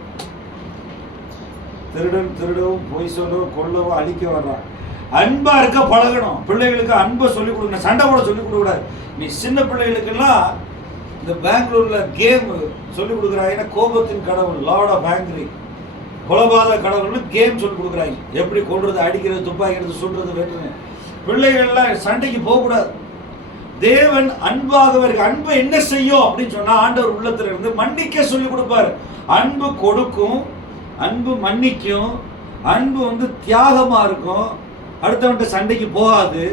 திருடன் திருடவும், பொய் சொல்லவும், கொல்லவும், அழிக்க வர்றான். அன்பா இருக்க பழகணும். பிள்ளைகளுக்கு அன்பை சொல்லிக் கொடுக்கணும், சண்டை போட சொல்லிக் கொடுக்க கூடாது. நீ சின்ன பிள்ளைகளுக்கெல்லாம் இந்த பெங்களூர்ல கேம் சொல்லிக் கொடுக்குறாங்க. கோபத்தின் கடவுள், லார்ட் ஆஃப் ஆங்கிரி, கொலபாத கடவுள்னு கேம் சொல்லிக் கொடுக்குறாங்க. எப்படி கொள்றது, அடிக்கிறது, துப்பாக்கிறது, சுடுறது, வெட்டுறது. பிள்ளைகள்லாம் சண்டைக்கு போகக்கூடாது. தேவன் அன்பாகவே இருக்கு. அன்பு என்ன செய்யும் அப்படின்னு சொன்னா, ஆண்டவர் உள்ளத்துல இருந்து மன்னிக்க சொல்லிக் கொடுப்பாரு. அன்பு கொடுக்கும், அன்பு மன்னிக்கும், அன்பு வந்து தியாகமா இருக்கும், அடுத்தவன்ட்ட சண்டைக்கு போகாது.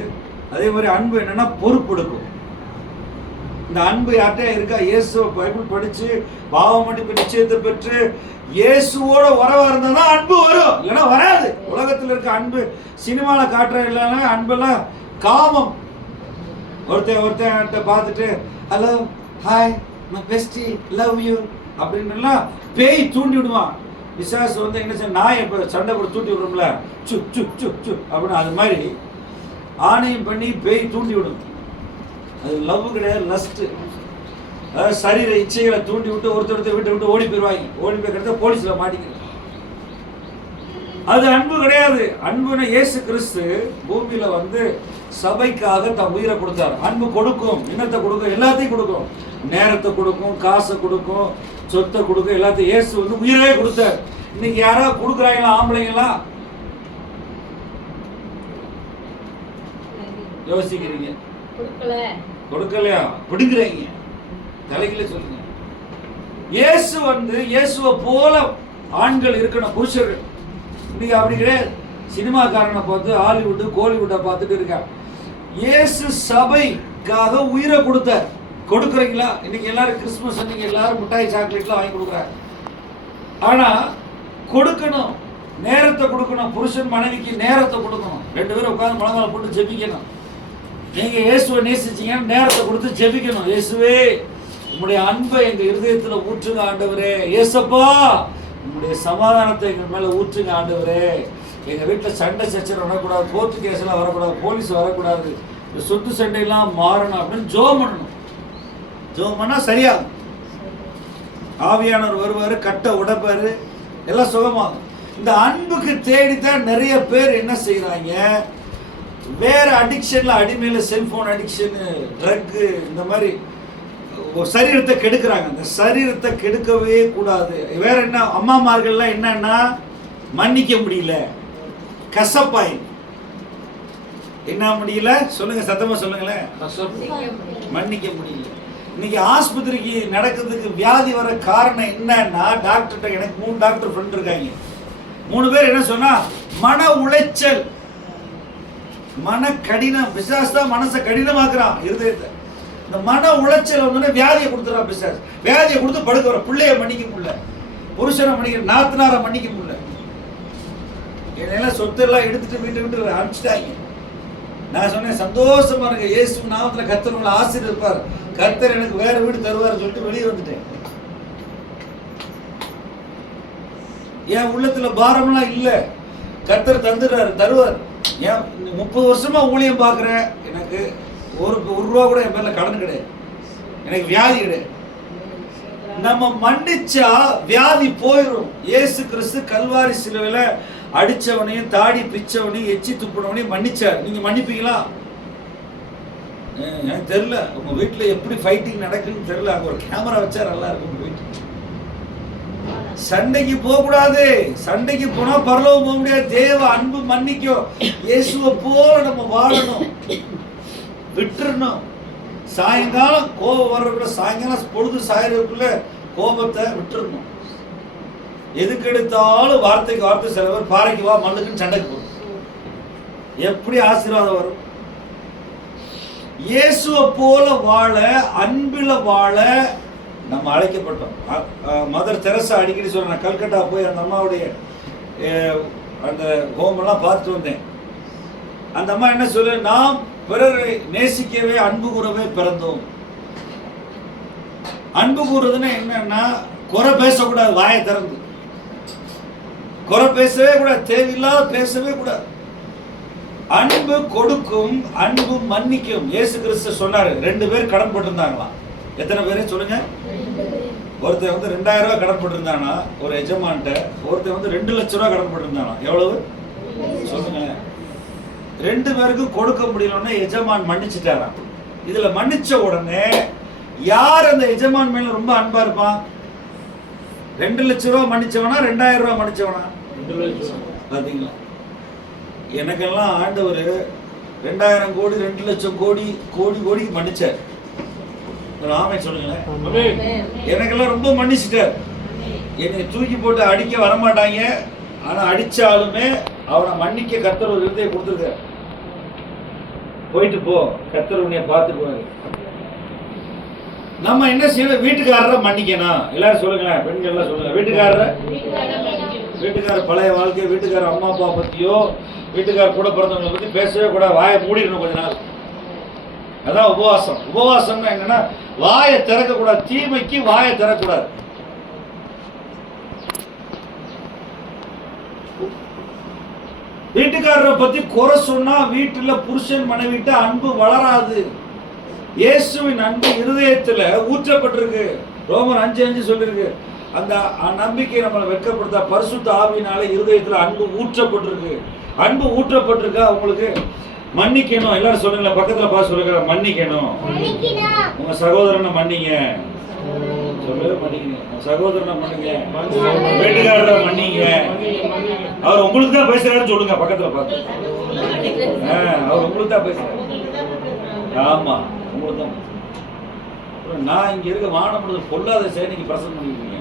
அதே மாதிரி அன்பு என்னன்னா பொறுப்பெடுக்கும். இந்த அன்பு யார்கிட்ட இருக்கா? இயேசு பைபிள் படிச்சு பாவ மன்னிப்பு நிச்சயத்தை பெற்று இயேசுவோட உறவா இருந்தா தான் அன்பு வரும், இல்லைன்னா வராது. உலகத்துல இருக்க அன்பு சினிமால காட்டுற இல்லைன்னா அன்பெல்லாம் காமம். ஒருத்தன் பார்த்துட்டு hello, hi, my bestie, love you அப்படின்னு பேய் தூண்டி விடுவான். பிசாசு வந்து என்ன செய்ய, நாய் இப்போ சண்டை போட்டு தூண்டி விடுறோம்ல, சு சு சு சு அப்படின்னு, அது மாதிரி ஆணையம் பண்ணி பேய் தூண்டி விடும். அது லவ் கிடையாது, லஸ்ட். அதாவது சரீர இச்சைகளை தூண்டி விட்டு ஒருத்தர் விட்டு விட்டு ஓடி போயிடுவாங்க. ஓடி போய் கிடத்த போலீஸ்ல மாட்டிக்கிறது. அது அன்பு கிடையாது. அன்புன்னு இயேசு கிறிஸ்து பூமியில வந்து சபைக்காக தன் உயிரை கொடுத்தார். அன்பு கொடுக்கும், இன்னத்தை கொடுக்கும், எல்லாத்தையும் கொடுக்கும், நேரத்தை கொடுக்கும், காசை கொடுக்கும், சொத்தை கொடுக்கும், எல்லாத்தையும். இயேசு வந்து உயிரே கொடுத்தார். இன்னைக்கு யாராவது கொடுக்குறாங்களா? ஆம்பளைங்களா? யோசிக்கிறீங்க? கொடுக்கலையா? பிடுங்குறீங்க. தலைகளே சொல்லுங்க. இயேசு வந்து இயேசுவை போல ஆண்கள் இருக்கணும், புருஷர்கள். இன்னைக்கு அப்படி கிடையாது. சினிமாக்காரனை பார்த்து ஹாலிவுட் கோலிவுட்டை பார்த்துட்டு இருக்காங்க. இயேசு சபைக்காக உயிரை கொடுத்தார். கொடுக்குறீங்களா? இன்னைக்கு எல்லாரும் கிறிஸ்துமஸ் அன்னைக்கு எல்லாரும் மிட்டாய் சாக்லேட்லாம் வாங்கி கொடுக்குறாங்க. ஆனா கொடுக்கணும், நேரத்தை கொடுக்கணும். புருஷன் மனைவிக்கு நேரத்தை கொடுக்கணும். 2 பேரும் உட்கார்ந்து முழங்கால போட்டு ஜெபிக்கணும். நீங்க இயேசுவை நேசிச்சீங்கன்னா நேரத்தை கொடுத்து ஜெபிக்கணும். இயேசுவே, உங்களுடைய அன்பை எங்க இருதயத்துல ஊற்றுங்க ஆண்டவரே. இயேசப்பா, உங்களுடைய சமாதானத்தை எங்க மேல ஊற்றுங்க ஆண்டவரே. எங்க வீட்டுல சண்டை சச்சரவு வரக்கூடாது, கோர்ட்டு கேஸ் எல்லாம் வரக்கூடாது, போலீஸ் வரக்கூடாது, இந்த சொத்து சண்டையெல்லாம் மாறணும் அப்படின்னு ஜெபம் பண்ணணும். ஜெபம் பண்ணா சரியாகும். ஆவியானவர் வருவாரு, கட்டை உடைப்பாரு, எல்லாம் சுகமாகும். இந்த அன்புக்கு தேடித்தான் நிறைய பேர் என்ன செய்யறாங்க, வேற அடிக்ஷன்ல அடிமையில, செல்போன் அடிக்ஷன், ட்ரக்கு, இந்த மாதிரி சரீரத்தை கெடுக்கிறாங்க. இந்த சரீரத்தை கெடுக்கவே கூடாது. வேற என்ன, அம்மாமார்கள்லாம் என்னன்னா மன்னிக்க முடியல, கசப்பாய் என்ன முடியல, சொல்லுங்க சத்தமா சொல்லுங்களேன். மன்னிக்க முடியல. இன்னைக்கு ஆஸ்பத்திரிக்கு நடக்கிறதுக்கு வியாதி வர காரணம் என்னன்னா, டாக்டர்கிட்ட எனக்கு 3 டாக்டர் ஃப்ரெண்ட் இருக்காங்க. 3 பேர் என்ன சொன்னா, மன உளைச்சல், மன கடினம். பிசாசு தான் மனசை கடினமாக்குறான், இருதயத்தை. இந்த மன உளைச்சல் வந்து வியாதியை கொடுத்துறான் பிசாசு. வியாதியை கொடுத்து படுக்க வர, பிள்ளைய மன்னிக்க முடியல, புருஷனை மன்னிக்க, நாத்தனாரை மன்னிக்க முடியல. என்னெல்லாம் சொத்து எல்லாம் எடுத்துட்டு வீட்டு விட்டு அனுப்பிச்சிட்டாங்க. நான் சொன்னேன், சந்தோஷமா இருங்க, இயேசு நாமத்துல கர்த்தர் உங்களை ஆசீர்வதிப்பார், கர்த்தர் எனக்கு வேற வீடு தருவார் சொல்லிட்டு வெளியே வந்துட்டேன். என் உள்ளத்துல பாரம்லாம் இல்ல, கர்த்தர் தந்துடுறாரு, தருவார். ஏன் 30 வருஷமா ஊழியம் பார்க்குறேன், எனக்கு ஒரு ரூபா கூட என் பேர்ல கடன் கிடையாது, எனக்கு வியாதி கிடையாது. நம்ம மன்னிச்சா வியாதி போயிடும். இயேசு கிறிஸ்து கல்வாரி சிலுவையில அடிச்சவனையும் தாடி பிச்சவனையும் எச்சி துப்புனவனையும் மன்னிச்சார். நீங்க மன்னிப்பீங்களா? எனக்கு தெரியல உங்க வீட்டுல எப்படி ஃபைட்டிங் நடக்குன்னு தெரியல. அங்க ஒரு கேமரா வச்சா நல்லா இருக்கும். உங்க வீட்டு சண்டைக்கு போக கூடாது. சண்டைக்கு போனா பரலோகம் போக முடியாது. தேவ அன்பு மன்னிக்கும். இயேசுவை போல நம்ம வாழணும், விட்டுறணும். சாயங்காலம் கோபம் வர்றதுக்குள்ள, சாயங்காலம் பொழுது சாயறதுக்குள்ள கோபத்தை விட்டுறணும். எதுக்கு எடுத்தாலும் வார்த்தைக்கு வார்த்தை, சில பேர் பாறைக்கு வா மண்ணுக்குன்னு சண்டைக்கு போகும். எப்படி ஆசீர்வாதம் வரும்? இயேசுவை போல வாழ, அன்பில வாழ நம்ம அழைக்கப்பட்டோம். மதர் தெரசா அடிக்கடி சொல்றேன். நான் கல்கட்டா போய் அந்த அம்மாவுடைய அந்த ஹோமெல்லாம் பார்த்துட்டு வந்தேன். அந்த அம்மா என்ன சொல்ல, நாம் பிறரை நேசிக்கவே அன்பு கூறவே பிறந்தோம். அன்பு கூறுறதுன்னா என்னன்னா, குறை பேசக்கூடாது, வாயை திறந்து குறை பேசவே கூடாது, தேவையில்லாத பேசவே கூடாது. அன்பு கொடுக்கும், அன்பு மன்னிக்கும். இயேசு கிறிஸ்து சொன்னாரு, 2 பேர் கடன் போட்டிருந்தாங்களாம். எத்தனை பேரு சொல்லுங்க? ஒருத்தர் வந்து 2000 ரூபாய் கடன் போட்டிருந்தானா ஒரு எஜமான்ட்ட, ஒருத்தர் வந்து 2 லட்சம் ரூபாய் கடன் போட்டிருந்தானா. எவ்வளவு சொல்லுங்க? 2 பேருக்கும் கொடுக்க முடியலன்னா எஜமான் மன்னிச்சுட்டாராம். இதுல மன்னிச்ச உடனே யார் அந்த எஜமான் மேல ரொம்ப அன்பா இருப்பான்? 2 லட்சம் ரூபாய் மன்னிச்சவனா 2000 ரூபாய் மன்னிச்சவனா? பாத்தீங்களா? எனக்கெல்லாம் ஆண்டவர் 2000 கோடி 2 லட்சம் கோடி கோடிக்கு மன்னிச்சார். ஆமை சொல்லுங்களேன். எனக்கெல்லாம் ரொம்ப மன்னிச்சுட்டார். என்னை தூக்கி போட்டு அடிக்க வரமாட்டாங்க, ஆனா அடிச்சாலுமே அவனை மன்னிக்க கர்த்தர் ஒரு விருதையை கொடுத்துருக்கார். போயிட்டு போ, கர்த்தர் உன்னைய பார்த்துக்குவாரு. நம்ம என்ன செய்யணும்? வீட்டுக்காரரை மன்னிக்கணும். எல்லாரும் சொல்லுங்களேன், பெண்கள் எல்லாம் சொல்லுங்க. வீட்டுக்காரர் பழைய வாழ்க்கை, வீட்டுக்காரர் அம்மா அப்பா பத்தியோ, வீட்டுக்காரர் கூட பிறந்தவங்களை பத்தி பேசவே கூடாது. வாயை மூடிடணும் கொஞ்ச நாள். அதான் உபவாசம். உபவாசம்னா என்னன்னா, வாயை திறக்க கூடாது, தீமைக்கு வாயை திறக்கூடாது. வீட்டுக்காரரை பத்தி குறை சொன்னா வீட்டுல புருஷன் மனைவிட்ட அன்பு வளராது. இயேசுவின் அன்பு இருதயத்துல ஊற்றப்பட்டிருக்கு. ரோமர் 5:5 சொல்லிருக்கு. அந்த நம்பிக்கை நம்மளை வெட்கப்படுத்தா, பரிசுத்த ஆவியினால இருதயத்துல அன்பு ஊற்றப்பட்டிருக்கு. அன்பு ஊற்றப்பட்டிருக்கா உங்களுக்கு? மன்னிக்கணும். எல்லாரும் சொல்லுங்களேன், பக்கத்துல பார்த்து சொல்லுங்க, மன்னிக்கணும். உங்க சகோதரனை மன்னிங்க. சொல்லவே மன்னிக்கணும். உங்க சகோதரனை மன்னிங்க, வீட்டுக்காரரை மன்னிங்க. அவர் உங்களுக்கு தான் பேசுறாருன்னு சொல்லுங்க, பக்கத்துல பார்த்து. அவர் உங்களுக்கு தான் பேசுறாரு. ஆமா, உங்களுக்கு தான். நான் இங்க இருக்க வானமண்டலத்தில் பொல்லாத சேனைக்கு பிரசங்கம் பண்ணிருக்கீங்க.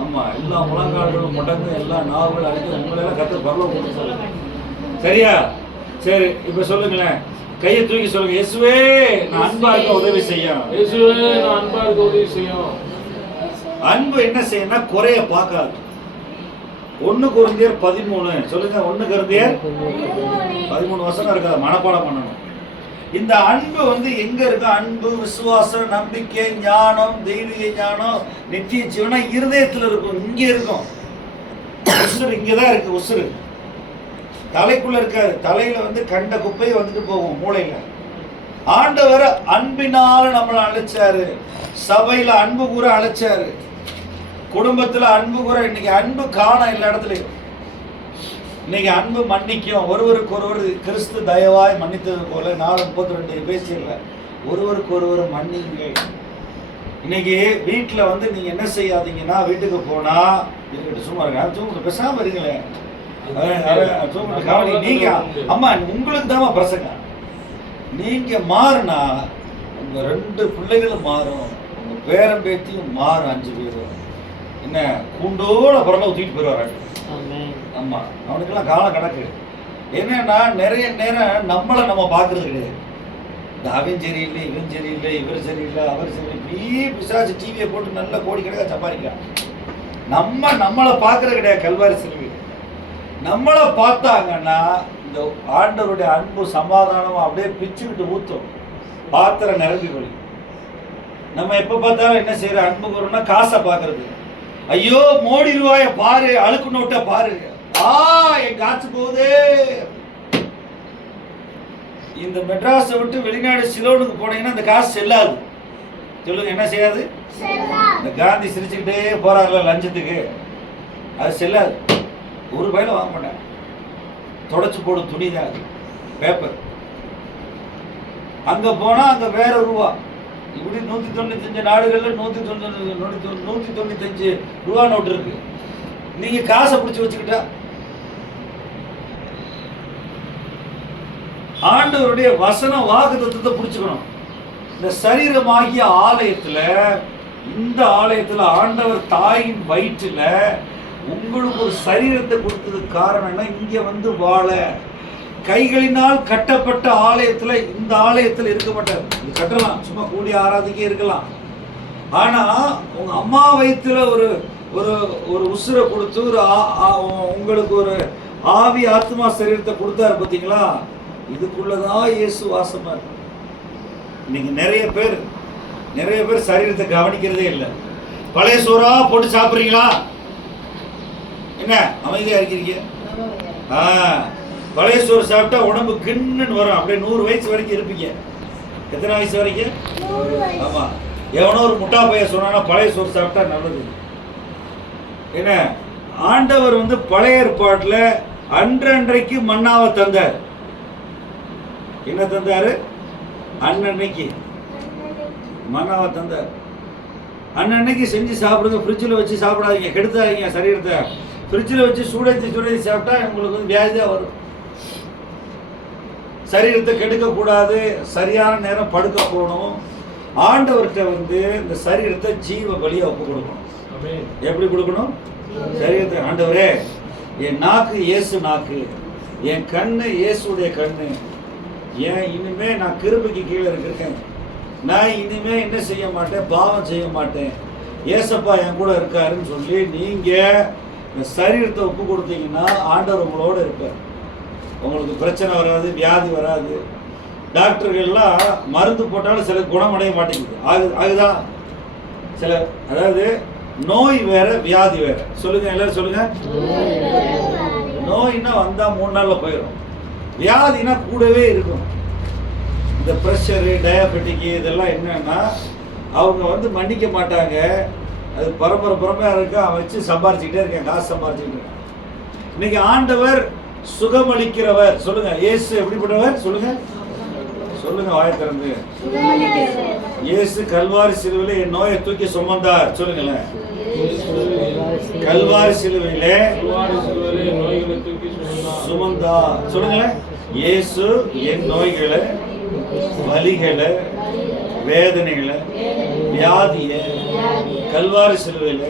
ஆமா, எல்லா முழங்கால்களும் முடங்கு, எல்லா நாவுகளும் அழைத்து உங்களெல்லாம் கத்து பரலோகம் சொல்லுங்க. சரியா? சரி, இப்ப சொல்லுங்களேன், கையை தூக்கி சொல்லுங்க, இயேசுவே நான் அன்பா இருக்க உதவி செய்யும். இயேசுவே நான் அன்பா இருக்க உதவி செய்யும். அன்பு என்ன செய்யணும்? குறைய பார்க்காது. 1 கொரிந்தியர் 13 சொல்லுங்க. 1 கொரிந்தியர் 13 வசனம் இருக்காது, மனப்பாடம் பண்ணணும். இந்த அன்பு வந்து எங்க இருக்கு? அன்பு, விசுவாசம், நம்பிக்கை, ஞானம், தெய்வீக ஞானம், நித்திய ஜீவனம் இருதயத்தில் இருக்கும். இங்க இருக்கும். உசுறு இங்கதான் இருக்கு. உசுறு தலைக்குள்ள இருக்காது. தலையில வந்து கண்ட குப்பையை வந்துட்டு போகும் மூளையில. ஆண்டவர் அன்பினால நம்மளை அழைச்சாரு. சபையில அன்பு கூற அழைச்சாரு. குடும்பத்துல அன்பு கூற. இன்னைக்கு அன்பு காண எல்லா இடத்துலயும். இன்னைக்கு அன்பு மன்னிக்கும். ஒருவருக்கு ஒருவர் கிறிஸ்து தயவாய் மன்னித்தது போல 4:32 பேசிடல. ஒருவருக்கு ஒருவர் மன்னிங்க. இன்னைக்கு வீட்டுல வந்து நீங்க என்ன செய்யாதீங்கன்னா, வீட்டுக்கு போனா சும்மா இருக்க, பேசாம இருங்களேன். நீங்க அம்மா உங்களுக்கு தான் பிரசங்க. நீங்க மாறினா உங்க 2 பிள்ளைகளும் மாறும், உங்க பேரம் பேத்தியும் மாறும். 5 பேரும் என்ன கூண்டோட பிறந்த தூக்கிட்டு போயிடுவாரு. ஆமா, அவனுக்கெல்லாம் காலம் கிடக்கு. என்னன்னா நிறைய நேரம் நம்மளை நம்ம பார்க்கறது கிடையாது. அவன் சரியில்லை, இவன் சரியில்லை, இவர் சரியில்லை, அவர் சரியில்லை, இப்படி பிசாசு டிவியை போட்டு நல்ல கோடிக்கணக்காக சம்பாதிக்கலாம். நம்மளை பார்க்கறது கிடையாது. கல்வாரி சிலுவை நம்மளை பார்த்தாங்கன்னா இந்த ஆண்டவருடைய அன்பு சமாதானம் அப்படியே பிச்சுக்கிட்டு ஊற்றும். பாத்திரம் நிரம்பி கொள்ளி. நம்ம எப்ப பார்த்தாலும் என்ன செய்யற? அன்பு கூறணும்னா காசை பார்க்கறது. ஐயோ மோடி ரூபாய பாரு, அழுக்கு நோட்ட பாரு, என் காசு போகுது. இந்த மெட்ராஸை விட்டு வெளிநாடு சிலோனுக்கு போனீங்கன்னா அந்த காசு செல்லாது. சொல்லுங்க, என்ன செய்யாது? இந்த காந்தி சிரிச்சுக்கிட்டே போறாருல லஞ்சத்துக்கு, அது செல்லாது. ₹1 வாங்க மாட்டேன். தொடச்சு போடும் துணி தான், பேப்பர். அங்க போனா அங்க வேற ரூபா. இப்படி 195 நாடுகள்ல 195 ரூபா நோட்டு இருக்கு. நீங்க காசை பிடிச்சி வச்சுக்கிட்டா ஆண்டவருடைய வசன வாக்குத்தத்தத்தை பிடிச்சுக்கணும். இந்த சரீரமாகிய ஆலயத்துல, இந்த ஆலயத்துல ஆண்டவர் தாயின் வயிற்றுல உங்களுக்கு ஒரு சரீரத்தை கொடுத்ததுக்கு காரணம்னா, இங்க வந்து வாழ கைகளினால் கட்டப்பட்ட ஆலயத்துல, இந்த ஆலயத்துல இருக்க மாட்டார். இது கட்டலாம், சும்மா கூடி ஆராதிக்க இருக்கலாம். ஆனா உங்க அம்மா வயிற்றுல ஒரு ஒரு ஒரு உசுரை கொடுத்து உங்களுக்கு ஒரு ஆவி ஆத்மா சரீரத்தை கொடுத்தாரு பார்த்தீங்களா? இதுக்குள்ளதான் இயேசு வாசமா இருக்கு. இன்னைக்கு நிறைய பேர் சரீரத்தை கவனிக்கிறதே இல்லை. பழைய சோறா போட்டு சாப்பிட்றீங்களா? என்ன அமைதியா இருக்கிறீங்க? பழைய சோறு சாப்பிட்டா உடம்பு கிண்ணுன்னு வரும். அப்படியே 100 வயசு வரைக்கும் இருப்பீங்க. எத்தனை வயசு வரைக்கும்? ஆமா. எவனோ ஒரு முட்டா பைய சொன்னா பழைய சோறு சாப்பிட்டா நல்லது. என்ன ஆண்டவர் வந்து பழைய ஏற்பாட்டுல அன்றன்றைக்கு மன்னாவை தந்தார். என்ன தந்தாரு? அன்னன்னைக்கு மன்னாவை தந்தார். அன்னன்னைக்கு செஞ்சு சாப்பிடுங்க. ஃப்ரிட்ஜில் வச்சு சாப்பிடாதீங்க, கெடுத்தாதீங்க சரீரத்தை. ஃப்ரிட்ஜில் வச்சு சூடேற்றி சாப்பிட்டா உங்களுக்கு வந்து வியாதி தான் வரும். சரீரத்தை கெடுக்க கூடாது. சரியான நேரம் படுக்க போகணும். ஆண்டவர்கிட்ட வந்து இந்த சரீரத்தை ஜீவ பலியா ஒப்பு கொடுக்கணும். எப்படி கொடுக்கணும்? சரீரத்தை, ஆண்டவரே என் நாக்கு இயேசு நாக்கு, என் கண்ணு இயேசுடைய கண்ணு, ஏன் இனிமே நான் கிருபைக்கு கீழே இருக்கேன், நான் இனிமே என்ன செய்ய மாட்டேன், பாவம் செய்ய மாட்டேன், ஏசப்பா என் கூட இருக்காருன்னு சொல்லி நீங்க இந்த சரீரத்தை ஒப்பு கொடுத்தீங்கன்னா ஆண்டவர் உங்களோட இருப்பார். உங்களுக்கு பிரச்சனை வராது, வியாதி வராது. டாக்டர்கள்லாம் மருந்து போட்டாலும் சில குணமடைய மாட்டேங்குது. ஆகுதான் சில, அதாவது நோய் வேற வியாதி வேற. சொல்லுங்க, எல்லாரும் சொல்லுங்க. நோய்னா வந்தா 3 நாள்ல போயிடும். வியாதினா கூடவே இருக்கும். இந்த ப்ரெஷரு, டயபெட்டிக்கு இதெல்லாம் என்னன்னா அவங்க வந்து மன்னிக்க மாட்டாங்க. அது பரம்பரையாக இருக்கு. அவன் வச்சு சம்பாரிச்சுக்கிட்டே இருக்கேன், காசு சம்பாரிச்சுக்கிட்டு இருக்கேன். இன்னைக்கு ஆண்டவர் சுகமளிக்கிறவர். சொல்லுங்க, இயேசு எப்படிப்பட்டவர்? சொல்லுங்க சொல்லுங்க, வாயை திறந்து. இயேசு கல்வாரி சிலுவையில என் நோயை தூக்கி சுமந்தார். சொல்லுங்களேன், கல்வாரி சிலுவையிலே சுமந்தார். சொல்லுங்களேன், இயேசு என் நோய்களை, வலிகளை, வேதனைகளை வியாதியை கல்வாரி சிலுவையில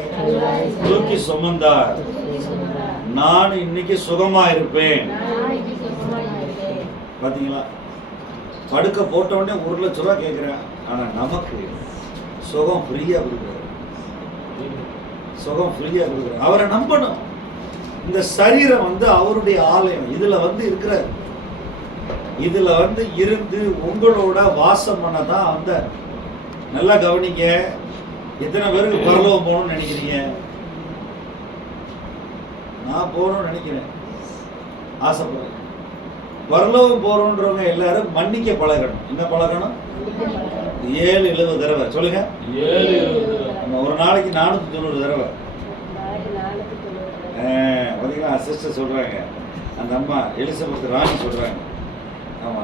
தூக்கி சுமந்தார். நான் இன்னைக்கு சுகமா இருப்பேன். பாத்தீங்களா? படுக்க போட்ட உடனே 1 லட்சம் ரூபாய் கேட்கிறேன். ஆனா நமக்கு சுகம் ஃப்ரீயா கொடுக்குறாரு. சுகம் ஃப்ரீயா கொடுக்குறாரு. அவரை நம்பணும். இந்த சரீரம் வந்து அவருடைய ஆலயம். இதுல வந்து இருக்கிறார். இதுல வந்து இருந்து உங்களோட வாசம் பண்ணதான் வந்தார். நல்லா கவனிங்க. எத்தனை பேருக்கு பரலோகம் போகணும்னு நினைக்கிறீங்க? நான் போகணும்னு நினைக்கிறேன், ஆசைப்படுறேன். பரலோகம் போறோன்றவங்க எல்லாரும் மன்னிக்க பழகணும். என்ன பழகணும்? 7-70 தடவை சொல்லுங்க. 7-70 ஒரு நாளைக்கு 490 தடவை. பார்த்தீங்களா? சிஸ்டர் சொல்றாங்க, அந்த அம்மா எலிசபெத் ராணி சொல்றாங்க. ஆமா,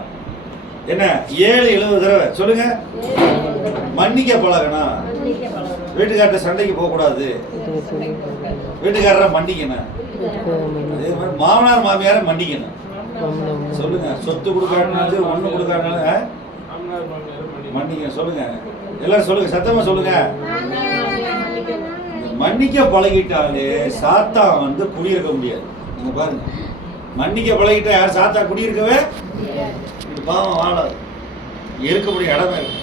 என்ன 7-70 தடவை சொல்லுங்க. மன்னிக்க பழகணும். வீட்டுக்கார்ட்ட சண்டைக்கு போக கூடாது. வீட்டுக்காரரை மன்னிக்கணும். அதே மாதிரி மாமனார் மாமியாரை மன்னிக்கணும். சொல்லுங்க. சொத்து கொடுக்காட்டினாலும் ஒண்ணு கொடுக்காட்டினாலும் மன்னிக்க சொல்லுங்க. எல்லாரும் சொல்லுங்க, சத்தமா சொல்லுங்க. மன்னிக்க பழகிட்டாலே சாத்தான் வந்து குடியிருக்க முடியாது. நீங்க பாருங்க, மன்னிக்க பழகிட்டா யார் சாத்தா குடியிருக்கவே பாவம் வாழாது. இருக்க முடிய இடமே இருக்கு.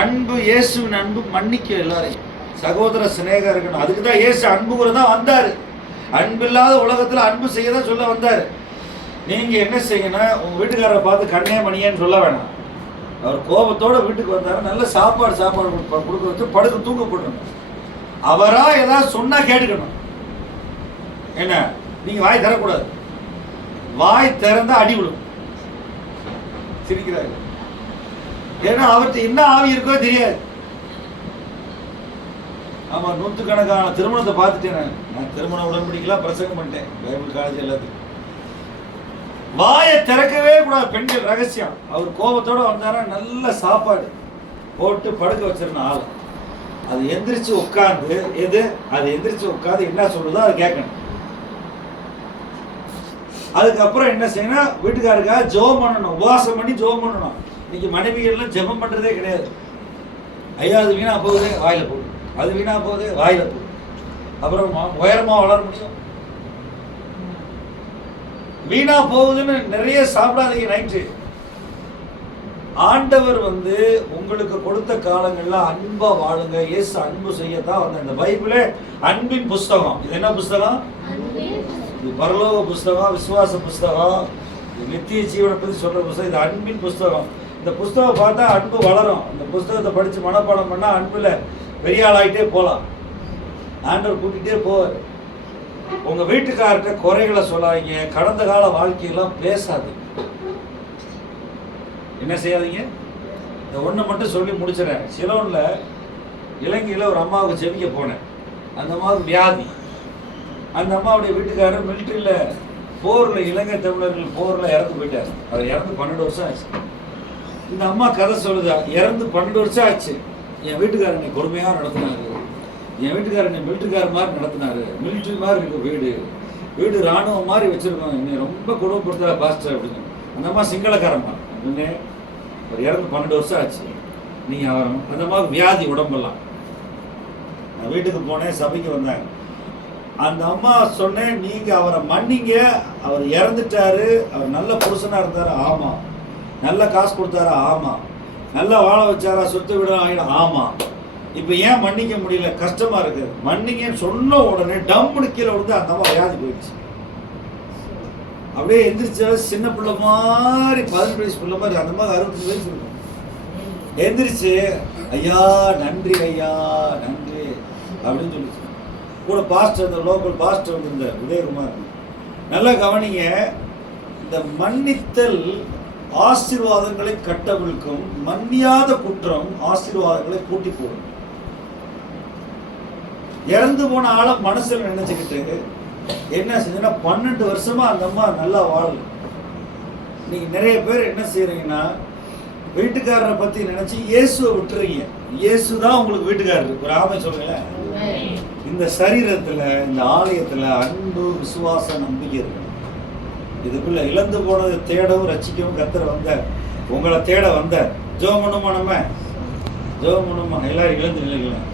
அன்பு, இயேசுவின் அன்பு மன்னிக்க எல்லாரையும். சகோதர சிநேகம் இருக்கணும். அதுக்கு தான் இயேசு அன்பு கூட தான் வந்தாரு. அன்பு இல்லாத உலகத்துல அன்பு செய்ய தான் சொல்ல வந்தாரு. நீங்க என்ன செய்யணும்? உங்க வீட்டுக்காரரை பார்த்து கண்ணே மணியேன்னு சொல்ல வேணாம். அவர் கோபத்தோட வீட்டுக்கு வந்தாரு. நல்ல சாப்பாடு கொடுக்க வச்சு படுக்க தூங்க போடணும். அவரா ஏதாவது சொன்னா கேட்டுக்கணும். என்ன, நீங்க வாய் தரக்கூடாது. வாய் திறந்தா அடி விடும். சிரிக்கிறாரு. ஏன்னா அவர்கிட்ட என்ன ஆவி இருக்கோ தெரியாது. ஆமா, 100கணக்கான திருமணத்தை பார்த்துட்டேன். நான் திருமண உடன்படிக்கைலாம் பிரசங்கம் பண்ணிட்டேன் பைபிள் காலேஜ் எல்லாத்துக்கும். வாயை திறக்கவே கூடாது. பெண்கள் ரகசியம். அவர் கோபத்தோட வந்தாரா நல்ல சாப்பாடு போட்டு படுக்க வச்சிருந்த ஆள். அது எந்திரிச்சு உட்காந்து என்ன சொல்றதோ அதை கேட்கணும். அதுக்கப்புறம் என்ன செய்யணும்? வீட்டுக்காருக்காக ஜெபம் பண்ணணும். உபவாசம் பண்ணி ஜெபம் பண்ணணும். இன்னைக்கு மனைவிகள்லாம் ஜெபம் பண்றதே கிடையாது. ஐயா அது வீணா போகுது, வாயில போகுது. அது வீணா போகுது, வாயில போகுது. அப்புறம் உயரமா வளர முடியும்? வீணா போகுதுன்னு நிறைய சாப்பிடாதீங்க. நைட்டு ஆண்டவர் வந்து உங்களுக்கு கொடுத்த காலங்கள்ல அன்பா வாழுங்க. இயேசு அன்பு செய்யத்தான் வந்த. இந்த பைபிளே அன்பின் புஸ்தகம். இது என்ன புஸ்தகம்? இது பரலோக புஸ்தகம், விசுவாச புஸ்தகம், நித்திய ஜீவனை பற்றி சொல்ற புஸ்தகம். இது அன்பின் புஸ்தகம். இந்த புஸ்தகம் பார்த்தா அன்பு வளரும். இந்த புஸ்தகத்தை படிச்சு மனப்பாடம் பண்ணா அன்புல பெரிய ஆளாயிட்டே போகலாம். ஆண்டவர் கூட்டிகிட்டே போவார். உங்க வீட்டுக்கார்ட்ட குறைகளை சொல்லாதீங்க. கடந்த கால வாழ்க்கையெல்லாம் பேசாதீங்க. என்ன செய்யாதீங்க? இந்த ஒண்ணு மட்டும் சொல்லி முடிச்சிடறேன். சிலோன்ல இலங்கையில ஒரு அம்மாவுக்கு ஜெபிக்க போனேன். அந்த அம்மாவுக்கு வியாதி. அந்த அம்மாவுடைய வீட்டுக்காரர் மிலிட்டரியில போர்ல, இலங்கை தமிழர்கள் போர்ல இறந்து போயிட்டார். அவர் இறந்து 12 வருஷம் ஆச்சு. இந்த அம்மா கதை சொல்லுதா, இறந்து 12 வருஷம் ஆச்சு. என் வீட்டுக்காரர் என்னை கொடுமையா நடத்தினாரு. என் வீட்டுக்காரர் என்னை மிலிட்டரிக்காரர் மாதிரி நடத்தினாரு. மிலிட்டரி மாதிரி இருக்கு வீடு ராணுவம் மாதிரி வச்சிருக்கோம். என்னை ரொம்ப கொடுமைப்படுத்தா பாஸ்டர் அப்படின்னு. அந்த அம்மா சிங்களக்காரம்மா. முன்னே ஒரு இறந்து 12 வருஷம் ஆச்சு. நீங்க வரணும். அந்த அம்மாவுக்கு வியாதி உடம்பெல்லாம். நான் வீட்டுக்கு போனேன், சபைக்கு வந்தாங்க. அந்த அம்மா சொன்னேன், நீங்க அவரை மன்னிங்க. அவர் இறந்துட்டாரு. அவர் நல்ல புருஷனா இருந்தாரு. ஆமா. நல்ல காசு கொடுத்தாரா? ஆமா. நல்லா வாழ வச்சாரா? சொத்து விட ஆகிடும். ஆமா. இப்ப ஏன் மன்னிக்க முடியல? கஷ்டமா இருக்கு. மன்னிங்கன்னு சொன்ன உடனே டம்முனு கீழே விழுந்து அந்த அம்மா வியாதி போயிடுச்சு. அப்படியே எந்திரிச்சா சின்ன பிள்ளை மாதிரி, 18 வயசு பிள்ளை மாதிரி. அந்த மாதிரி 65 வயசு இருக்கும். எந்திரிச்சு ஐயா நன்றி, ஐயா நன்றி அப்படின்னு சொல்லிச்சு. கூட பாஸ்டர், இந்த லோக்கல் பாஸ்டர் வந்திருந்தார், உதயகுமார். நல்லா கவனிங்க. இந்த மன்னித்தல் ஆசீர்வாதங்களை கட்டவிழ்க்கும். மன்னியாத குற்றம் ஆசீர்வாதங்களை கூட்டி போடும். இறந்து போன ஆளை மனசுல நினைச்சுக்கிட்டு என்ன செஞ்சுன்னா 12 வருஷமா அந்த அம்மா நல்லா வாழல. நீங்க நிறைய பேர் என்ன செய்யறீங்கன்னா, வீட்டுக்காரரை பத்தி நினைச்சு இயேசுவை விட்டுறீங்க. இயேசுதான் உங்களுக்கு வீட்டுக்காரர். ஒரு ஆமை சொல்லுங்க. இந்த சரீரத்துல, இந்த ஆலயத்துல அன்பு, விசுவாசம், நம்பிக்கை இருக்கு. இதுக்குள்ள இழந்து போனதை தேடவும் ரட்சிக்கவும் கர்த்தர் வந்தார். உங்களை தேட வந்தார். ஜெபம் பண்ணுமா? நம்ம ஜெபம் பண்ணுமா, எல்லாரும் எழுந்து நிலைக்கலாம்.